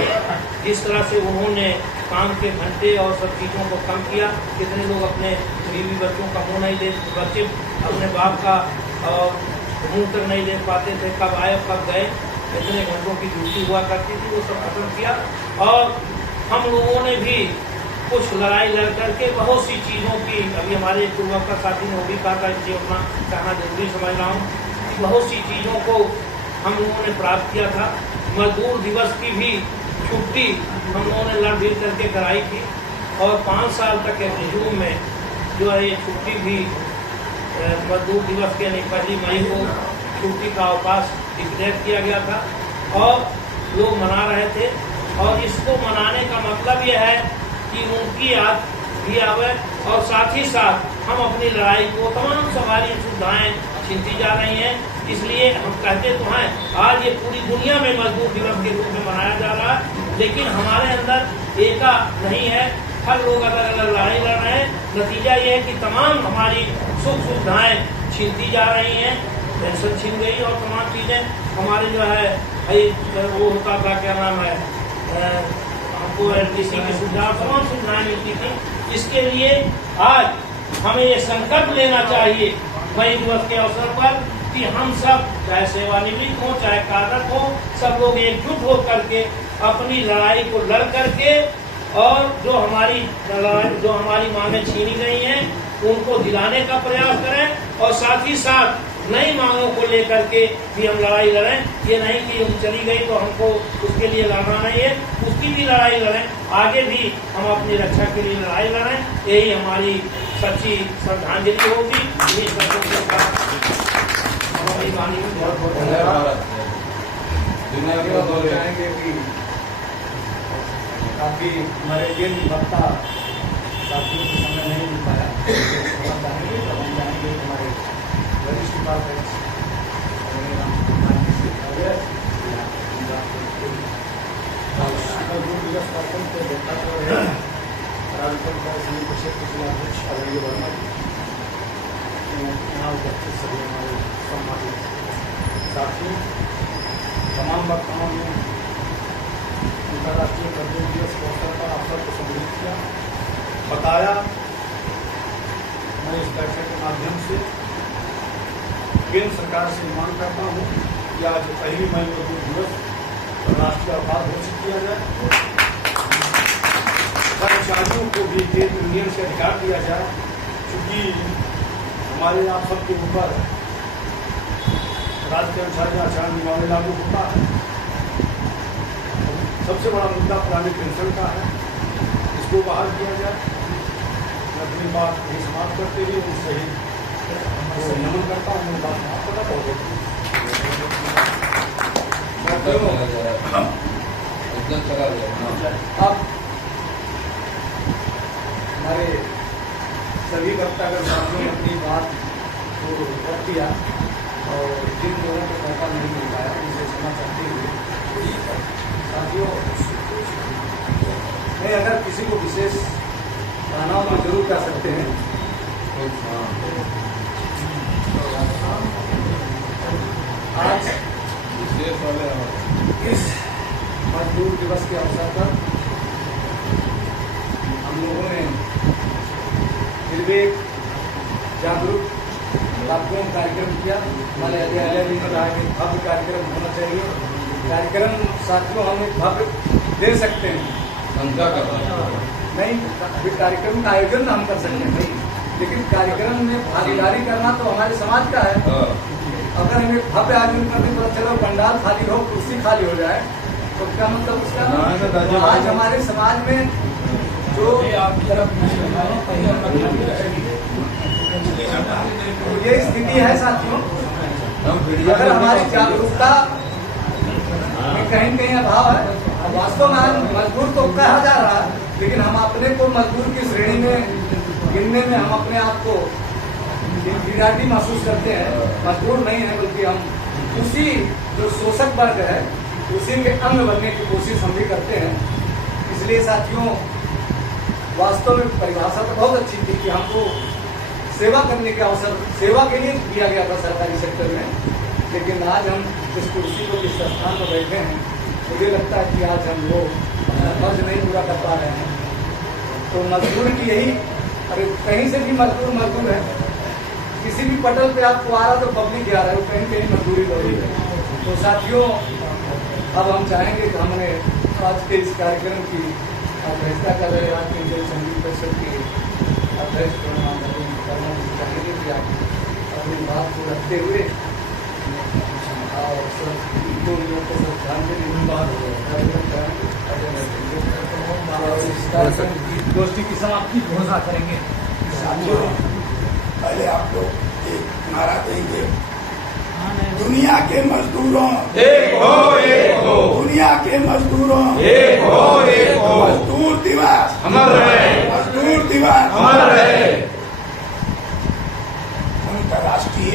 जिस तरह से उन्होंने काम के घंटे और सब चीज़ों को कम किया। कितने लोग अपने बीवी बच्चों का मुँह नहीं देख, बच्चे अपने बाप का मुँह तक नहीं देख पाते थे, कब आए कब गए, इतने घंटों की ड्यूटी हुआ करती थी, वो सब खत्म किया। और हम लोगों ने भी कुछ लड़ाई लड़ करके बहुत सी चीज़ों की, अभी हमारे पूर्वक का साथी ने वो भी कहा था, इसलिए अपना कहना जरूरी समझ रहा हूँ कि बहुत सी चीज़ों को हम लोगों ने प्राप्त किया था। मजदूर दिवस की भी छुट्टी हम लोगों ने लड़ भीड़ करके कराई थी और 5 साल तक के जून में जो है ये छुट्टी भी मजदूर दिवस के यानी 1 मई को छुट्टी का अवकाश डिक्लेयर किया गया था और लोग मना रहे थे। और इसको मनाने का मतलब यह है कि उनकी याद भी आवे और साथ ही साथ हम अपनी लड़ाई को तमाम सवारी सुविधाएं छीनती जा रही हैं। इसलिए हम कहते तो हैं आज ये पूरी दुनिया में मजदूर दिवस के रूप में मनाया जा रहा है, लेकिन हमारे अंदर एका नहीं है, हर लोग अलग अलग लड़ाई लड़ रहे हैं। नतीजा ये है कि तमाम हमारी सुख सुविधाएं छीनती जा रही हैं, पेंशन छीन गई और तमाम चीज़ें हमारे जो है वो होता था, क्या नाम है, हमको एलटीसी की सुविधा तमाम सुविधाएं मिलती थी। इसके लिए आज हमें ये संकल्प लेना चाहिए मई दिवस के अवसर पर कि हम सब चाहे सेवानिवृत्त हो चाहे कार्यरत हो, सब लोग एकजुट हो करके अपनी लड़ाई को लड़ करके और जो हमारी मांगें छीनी गई हैं उनको दिलाने का प्रयास करें और साथ ही साथ नई मांगों को लेकर के भी हम लड़ाई लड़ें। ये नहीं कि हम चली गई तो हमको उसके लिए लड़ना नहीं है, उसकी भी लड़ाई लड़ें, आगे भी हम अपनी रक्षा के लिए लड़ाई लड़ें। यही हमारी सच्ची श्रद्धांजलि होगी। ये शब्दों के साथ हमारी वाणी बहुत बहुत धन्यवाद। चाहेंगे कि काफी हमारे केंद्र वक्ता साथियों को समय नहीं मिल पाया, चाहेंगे तो हम जाएंगे हमारे वरिष्ठ उपाध्यक्ष मजदूर दिवस कार्यक्रम के वक्ता राजस्थान का संयुक्त क्षेत्र जिलाध्यक्ष आदरणीय वर्मा जी, यहाँ उपस्थित सभी हमारे सम्मानित साथी, तमाम वक्ताओं ने अंतर्राष्ट्रीय मजदूर दिवस के अवसर पर अवसर को संबोधित किया, बताया। मैं इस बैठक के माध्यम से केंद्र सरकार से मांग करता हूँ कि आज 1 मई मजदूर दिवस राष्ट्रीय अवकाश घोषित किया जाए, कर्मचारियों को भी ट्रेड यूनियन से अधिकार दिया जाए, क्योंकि हमारे आप सबके ऊपर राज्य कर्मचारी आचार नियमावली लागू होता है। सबसे बड़ा मुद्दा पुरानी पेंशन का है, इसको बहाल किया जाए। मैं अपनी बात यही समाप्त करते हुए उन शहीद नमन करता हूँ। बात समाप्त करता हूँ। अब हमारे सभी वक्तागण साथियों ने अपनी बात को रख दिया और जिन लोगों को मौका नहीं मिल पाया उनसे क्षमा चाहते हुए साथियों, मैं अगर किसी को विशेष कहना तो जरूर कह सकते हैं। आज इस मजदूर दिवस के अवसर पर हम लोगों ने निर्वेक जागरूक कार्यक्रम किया। हमारे अध्यालय भी ने कहा कि भव्य कार्यक्रम होना चाहिए। कार्यक्रम साथियों हम एक भव्य दे सकते हैं, नहीं अभी कार्यक्रम का आयोजन हम कर सकते हैं नहीं, लेकिन कार्यक्रम में भागीदारी करना तो हमारे समाज का है। अगर हमें भव्य आयोजन करने पता चलो पंडाल खाली हो, कुर्सी खाली हो जाए तो क्या मतलब उसका। आज हमारे समाज में जो ये स्थिति है साथियों, अगर हमारी जागरूकता में कहीं कहीं अभाव है। वास्तव में मजदूर तो कहा जा रहा है, लेकिन हम अपने को मजदूर की श्रेणी में गिनने में हम अपने आप को इंफीरियरिटी महसूस करते हैं। मजदूर नहीं है, बल्कि हम उसी जो शोषक वर्ग है उसी के अंग बनने की कोशिश हम भी करते हैं। इसलिए साथियों, वास्तव में परिभाषा तो बहुत अच्छी थी कि हमको सेवा करने का अवसर सेवा के लिए दिया गया था सरकारी सेक्टर में, लेकिन आज हम जिस कुर्सी को जिस स्थान पर बैठे हैं, मुझे लगता है कि आज हम लोग अपना फर्ज नहीं पूरा कर पा रहे हैं। तो मजदूर की यही, अरे कहीं से भी मजदूर है, किसी भी पटल पे आपको आ रहा तो पब्लिक आ रहा है, वो कहीं कहीं मजदूरी हो रही है। तो साथियों, अब हम चाहेंगे कि हमने आज के इस कार्यक्रम की अध्यक्षता कर रहे हैं इंडियन संगीत परिषद के अध्यक्ष चाहेंगे कि आप अपनी बात को रखते हुए और लोगों को श्रद्धांजलि गोष्ठी की समाप्ति घोषणा करेंगे। साथियों, पहले आप लोग एक नारा देंगे, दुनिया के मजदूरों एक हो, एक हो। दुनिया के मजदूरों एक हो, एक हो। मजदूर दिवस अमर रहे, मजदूर दिवस अमर रहे। अंतर्राष्ट्रीय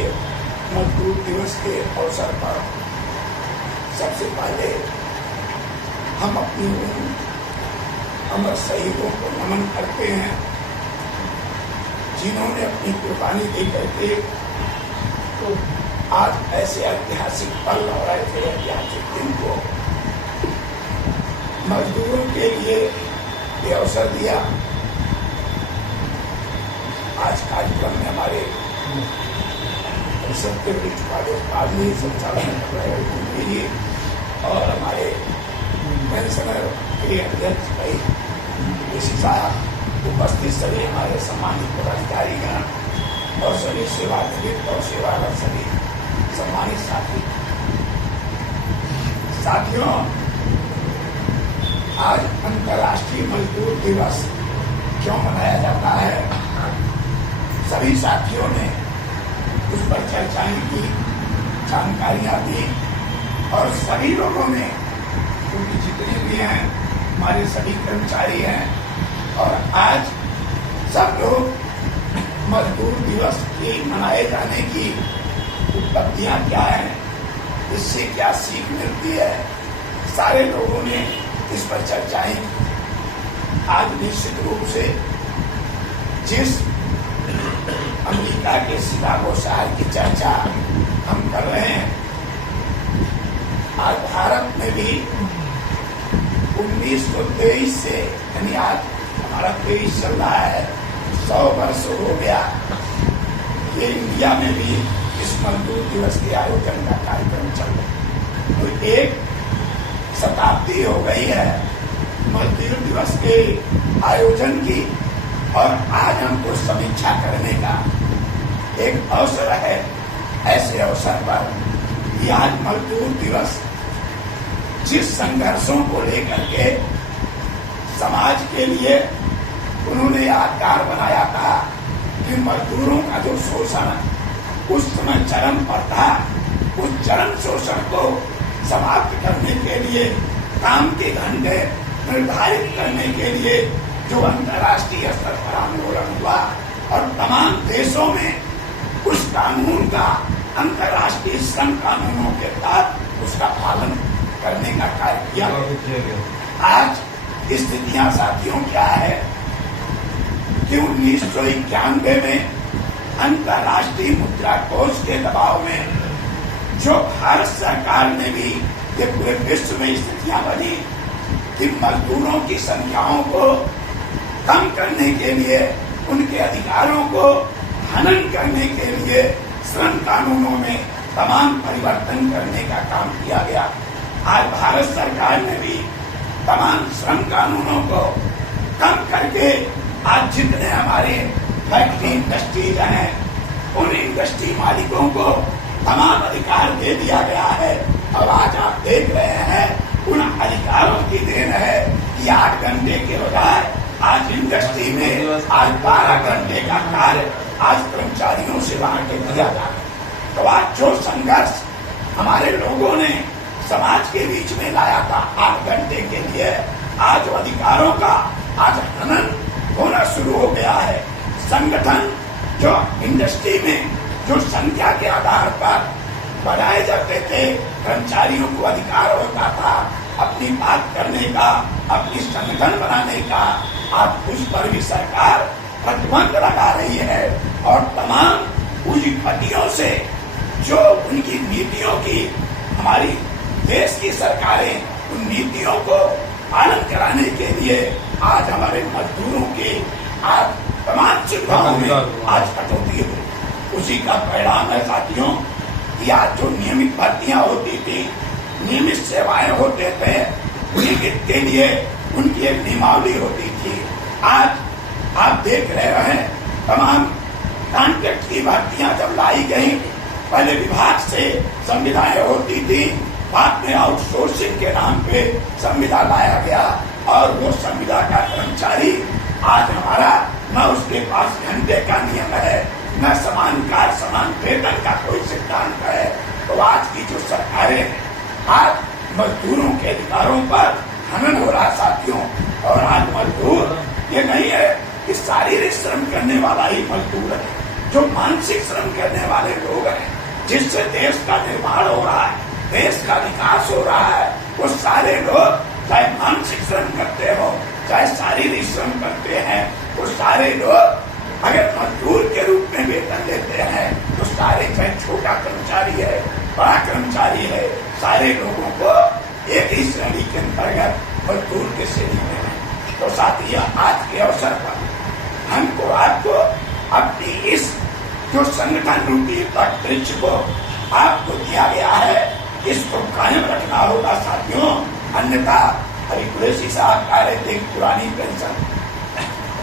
मजदूर दिवस के अवसर पर सबसे पहले हम अपनी उन अमर शहीदों को नमन करते हैं जिन्होंने अपनी कुर्बानी दे करके तो आज ऐसे ऐतिहासिक पल और ऐसे ऐतिहासिक दिन को मजदूरों के लिए ये अवसर दिया। आज कार्यक्रम में हमारे परिषद के वरिष्ठ कार्यकारिणी संचालन कर रहे जी और हमारे पेंशनर के अध्यक्ष भाई ऋषि साहब, उपस्थित सभी हमारे सम्मानित पदाधिकारीगण और सभी सेवानिवृत्त और सेवारत सभी सम्मानित साथियों, आज अंतर्राष्ट्रीय मजदूर दिवस क्यों मनाया जाता है? सभी साथियों ने उस पर चर्चाएं की, जानकारियां दी और सभी लोगों ने, क्योंकि जितने भी हैं हमारे सभी कर्मचारी हैं और आज सब लोग मजदूर दिवस की मनाए जाने की उपलब्धियां क्या हैं, इससे क्या सीख मिलती है, सारे लोगों ने इस पर चर्चाएं की। आज निश्चित रूप से जिस अमेरिका के शिकागो शहर की चर्चा हम कर रहे हैं, आज भारत में भी 1923 से, यानी आज हमारा 23 चल रहा है, 100 वर्ष हो गया। ये इंडिया में भी इस मजदूर दिवस के आयोजन का कार्यक्रम चल रहा है, तो एक शताब्दी हो गई है मजदूर दिवस के आयोजन की और आज हमको समीक्षा करने का एक अवसर है। ऐसे अवसर पर कि आज मजदूर दिवस जिस संघर्षों को लेकर के समाज के लिए उन्होंने आकार बनाया था कि मजदूरों का जो शोषण उस समय चरम पर था, उस चरम शोषण को समाप्त करने के लिए काम के घंटे निर्धारित करने के लिए जो अंतर्राष्ट्रीय स्तर पर आंदोलन हुआ और तमाम देशों में उस कानून का, अंतर्राष्ट्रीय श्रम कानूनों के तहत उसका पालन करने का कार्य किया गया। आज स्थितियां साथियों क्या है कि 1991 में अंतर्राष्ट्रीय मुद्रा कोष के दबाव में जो भारत सरकार ने भी, ये पूरे विश्व में स्थितियां बनी कि मजदूरों की संख्याओं को कम करने के लिए, उनके अधिकारों को हनन करने के लिए श्रम कानूनों में तमाम परिवर्तन करने का काम किया गया। आज भारत सरकार ने भी तमाम श्रम कानूनों को कम करके आज जितने हमारे फैक्ट्री इंडस्ट्रीज हैं, उन इंडस्ट्री मालिकों को तमाम अधिकार दे दिया गया है। और आज आप देख रहे हैं उन अधिकारों की देन है कि 8 घंटे के बजाय आज इंडस्ट्री में आज 12 घंटे का कार्य आज कर्मचारियों से बांट दिया जा रहा है। तो आज जो संघर्ष हमारे लोगों ने समाज के बीच में लाया था 8 घंटे के लिए, आज अधिकारों का आज हनन होना शुरू हो गया है। संगठन जो इंडस्ट्री में जो संख्या के आधार पर बढ़ाए जाते थे, कर्मचारियों को अधिकार होता था अपनी बात करने का, अपनी संगठन बनाने का। आज उस पर भी सरकार प्रतिबंध लगा रही है और तमाम पूंजीपतियों से जो उनकी नीतियों की, हमारी देश की सरकारें उन नीतियों को पालन कराने के लिए आज हमारे मजदूरों की आज तमाम सुविधाओं में आज कटौती हुई। उसी का परिणाम है साथियों कि आज जो नियमित भर्तियां होती थी, नियमित सेवाएं होते थे, नियमित के लिए उनकी एक नियमावली होती थी। आज आप देख रहे हैं तमाम कॉन्ट्रैक्ट की भर्तियां जब लाई गई, पहले विभाग से संविदाएं होती थी, बाद में आउटसोर्सिंग के नाम पे संविदा लाया गया और वो संविदा का कर्मचारी आज हमारा न उसके पास घंटे का नियम है, न समान कार्य समान वेतन का कोई सिद्धांत है। तो आज की जो सरकारें आज मजदूरों के अधिकारों पर हनन हो रहा साथियों। और आज मजदूर ये नहीं है कि शारीरिक श्रम करने वाला ही मजदूर है, जो मानसिक श्रम करने वाले लोग हैं, जिससे देश का निर्माण हो रहा है, देश का विकास हो रहा है, वो सारे लोग चाहे मानसिक श्रम करते हो चाहे शारीरिक श्रम करते हैं, वो सारे लोग अगर मजदूर के रूप में वेतन लेते हैं तो सारे, चाहे छोटा कर्मचारी है बड़ा कर्मचारी है, सारे लोगों को एक ही श्रेणी के अंतर्गत मजदूर के श्रेणी में है। तो साथियों, आज के अवसर पर हमको आपको अपनी इस जो संगठन रूपी वृक्ष को आपको दिया गया है, इसको कायम रखना होगा साथियों। अन्यथा अभी कुरैशी साहब कह रहे थे पुरानी पेंशन,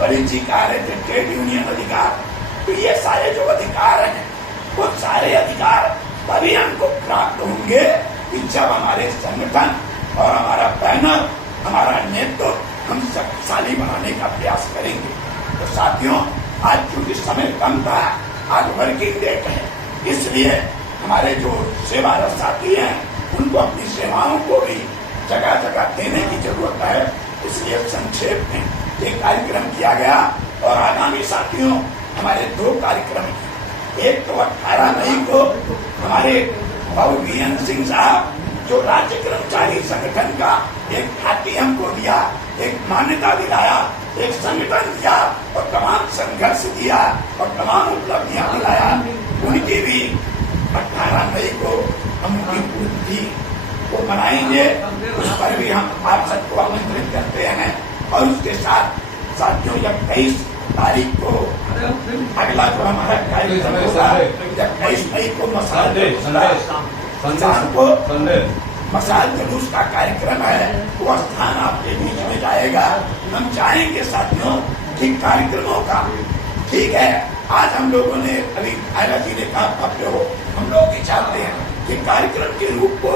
बड़ी जी कह रहे थे ट्रेड यूनियन अधिकार, तो ये सारे जो अधिकार हैं वो सारे अधिकार तभी हमको प्राप्त होंगे कि जब हमारे संगठन और हमारा पैनल, हमारा नेतृत्व हम शक्तिशाली बनाने का प्रयास करेंगे। तो साथियों, आज क्योंकि समय कम था, आज वर्किंग डेट है, इसलिए हमारे जो सेवारत साथी हैं उनको अपनी सेवाओं को भी जगह जगह देने की जरूरत है। इसलिए संक्षेप में एक कार्यक्रम किया गया और आगामी साथियों हमारे 2 कार्यक्रम हैं। एक तो 18 मई को हमारे बाबू वीएन सिंह साहब जो राज्य कर्मचारी संगठन का एक ख्याति हमको दिया, एक मान्यता दिलाया, एक संगठन दिया और तमाम संघर्ष दिया और तमाम उपलब्धियां दिलाया, उनकी भी 18 मई को हम उनकी पूर्ति को मनाएंगे। उस पर भी हम आप सबको आमंत्रित करते हैं। और उसके साथ साथियों, जब 23 तारीख को अगला जो हमारा कार्यक्रम होगा, जब 23 मई को मसाल जुलूस का कार्यक्रम है, वो स्थान आपके बीच में जाएगा। हम चाहेंगे साथियों कि कार्यक्रमों का, ठीक है, आज हम लोगों ने अभी आयला जी ने कहा भव्य हो, हम लोग भी चाहते हैं कि कार्यक्रम के रूप को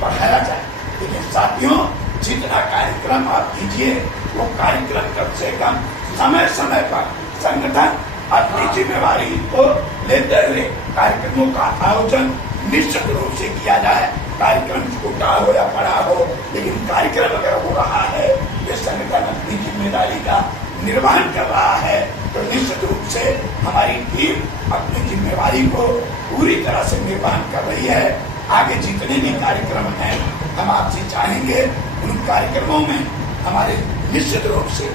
बढ़ाया जाए, लेकिन साथियों जितना कार्यक्रम आप कीजिए वो कार्यक्रम कम से कम समय समय पर संगठन अपनी जिम्मेवारी को लेते हुए कार्यक्रमों का आयोजन निश्चित रूप से किया जाए। कार्यक्रम छोटा हो या बड़ा हो, लेकिन कार्यक्रम अगर हो रहा है, ये संगठन अपनी जिम्मेदारी का निर्वहन कर रहा है, तो निश्चित रूप से हमारी टीम अपनी जिम्मेवारी को पूरी तरह से निर्वहन कर रही है। आगे जितने भी कार्यक्रम हैं, हम आपसे चाहेंगे उन कार्यक्रमों में हमारे निश्चित रूप से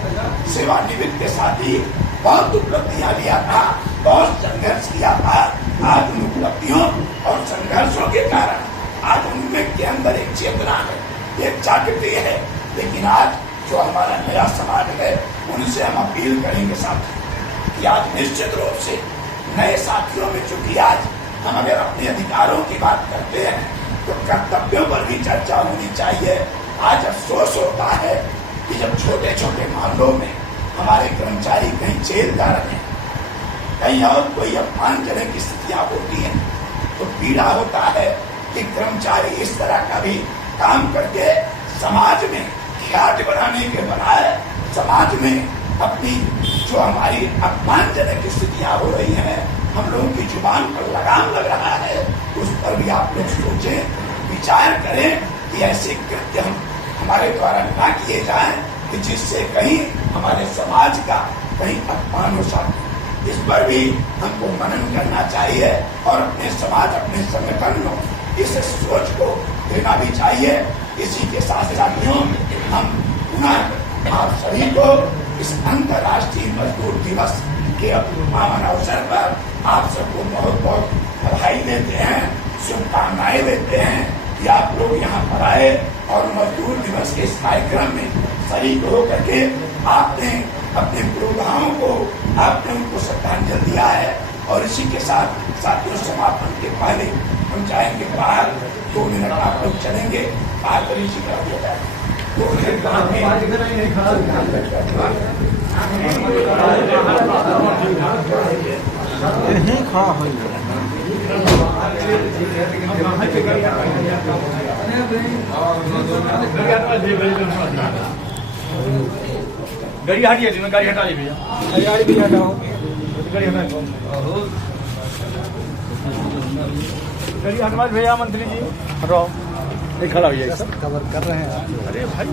सेवानिवृत्त के साथ ही बहुत उपलब्धियां लिया था, बहुत संघर्ष किया था। आज उन उपलब्धियों और संघर्षों के कारण आज उनमें के अंदर एक चेतना है, एक जागृति है। लेकिन आज जो हमारा नया समाज है, उनसे हम अपील करेंगे साथियों कि आज निश्चित रूप से नए साथियों में, चूंकि आज हम अगर अपने अधिकारों की बात करते हैं तो कर्तव्यों पर भी चर्चा होनी चाहिए। आज अफसोस होता है कि जब छोटे छोटे मामलों में हमारे कर्मचारी कहीं जेल जा रहे हैं, कहीं और कोई अपमानजनक स्थितियां होती हैं, तो पीड़ा होता है कि कर्मचारी इस तरह का भी काम करके समाज में ख्याति बढ़ाने के बजाय समाज में अपनी जो हमारी अपमानजनक स्थितियां हो रही हैं, हम लोगों की जुबान पर लगाम लग रहा है, उस पर भी आप लोग सोचें, विचार करें कि ऐसे कृत्य हमारे द्वारा न किए जाएं कि जिससे कहीं हमारे समाज का कहीं अपमान हो सकता। इस पर भी हमको मनन करना चाहिए और अपने समाज, अपने संगठन में इस सोच को देना भी चाहिए। इसी के साथ साथियों, हम पुनः आप सभी को इस अंतर्राष्ट्रीय मजदूर दिवस के पावन अवसर पर आप सबको बहुत बहुत बधाई देते हैं, शुभकामनाएं देते हैं कि आप लोग यहाँ पर आए और मजदूर दिवस के इस कार्यक्रम में शरीक होकर के आपने अपने प्रोग्रामों को आपने उनको श्रद्धांजलि दिया है। और इसी के साथ साथियों, समापन के पहले हम जाएंगे बाहर, 2 मिनट आप लोग चलेंगे बाहर पर, इसी तरह हो जाएंगे 2 मिनट यहीं खड़ा हो गाड़ी हटिए, गाड़ी हटा ली भैया, गाड़ी भी हटाओ, गाड़ी हटा, गाड़ी हटवा भैया, मंत्री जी हटाओ, नहीं खड़ा भैया, सब कवर कर रहे हैं। अरे भाई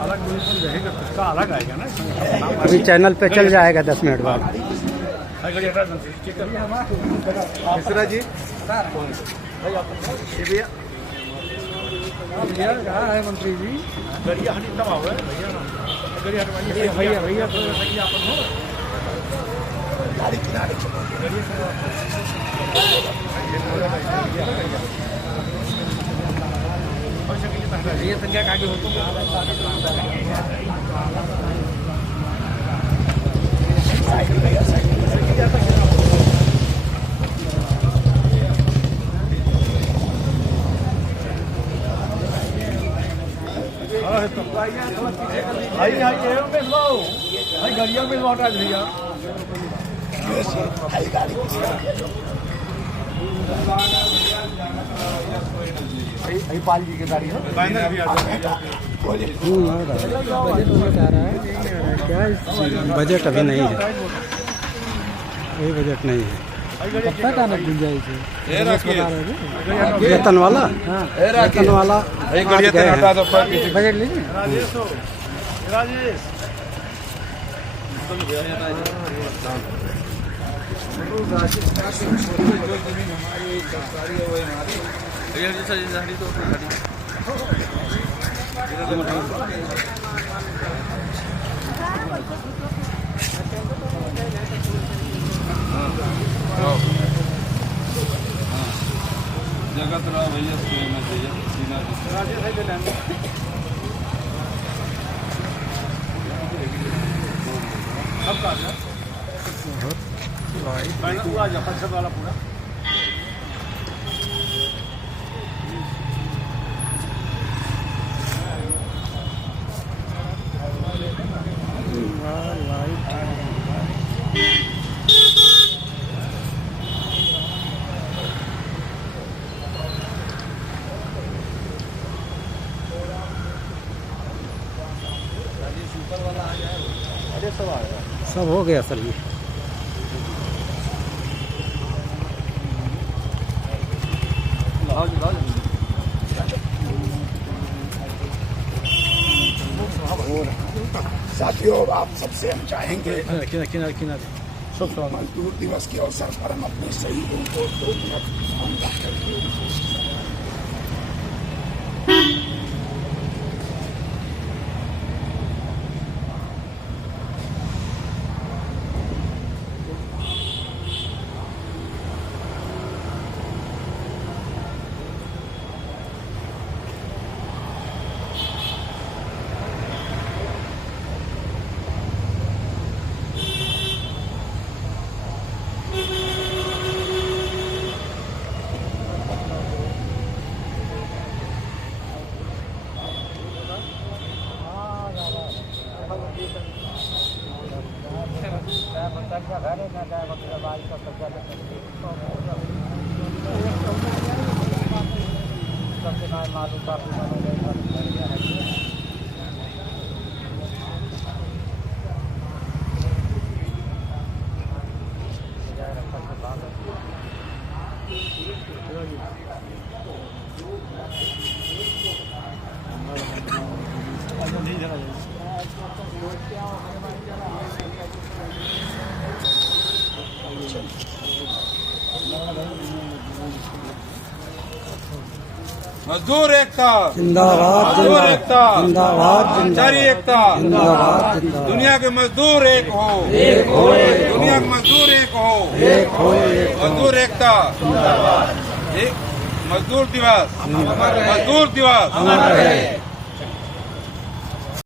अलग रहेगा, उसका अलग आएगा ना, अभी चैनल पे चल जाएगा 10 मिनट बाद। गाड़ी हटा मिश्रा जी भैया, भैया कहाँ है मंत्री जी? गाड़ी हटी तब आओ भैया, गाड़ी हटवाइए भैया भैया गाड़ी किनारे चलो। ये संख्या आगे हो गाड़िया में लौटा भैया, पाल जी की गाड़ी है। बजट अभी नहीं है, कोई बजट नहीं है। कब तक आना गुंजाइश है? वेतन वाला, हाँ वेतन वाला बजट लीजिए। जगत राव भैया चाहिए वाला पूरा सब हो गया सर ये। साथियों, आप सबसे हम चाहेंगे किनारे मजदूर दिवस के अवसर पर हम अपने शहीदों को 2 मिनट सम्मान करें। मजदूर एकता, जिंदाबाद मजदूर एकता, जिंदाबाद कर्मचारी एकता, जिंदाबाद जिंदाबाद दुनिया के मजदूर एक हो, दुनिया के मजदूर एक हो, मजदूर एकता, एक मजदूर दिवस, मजदूर दिवस।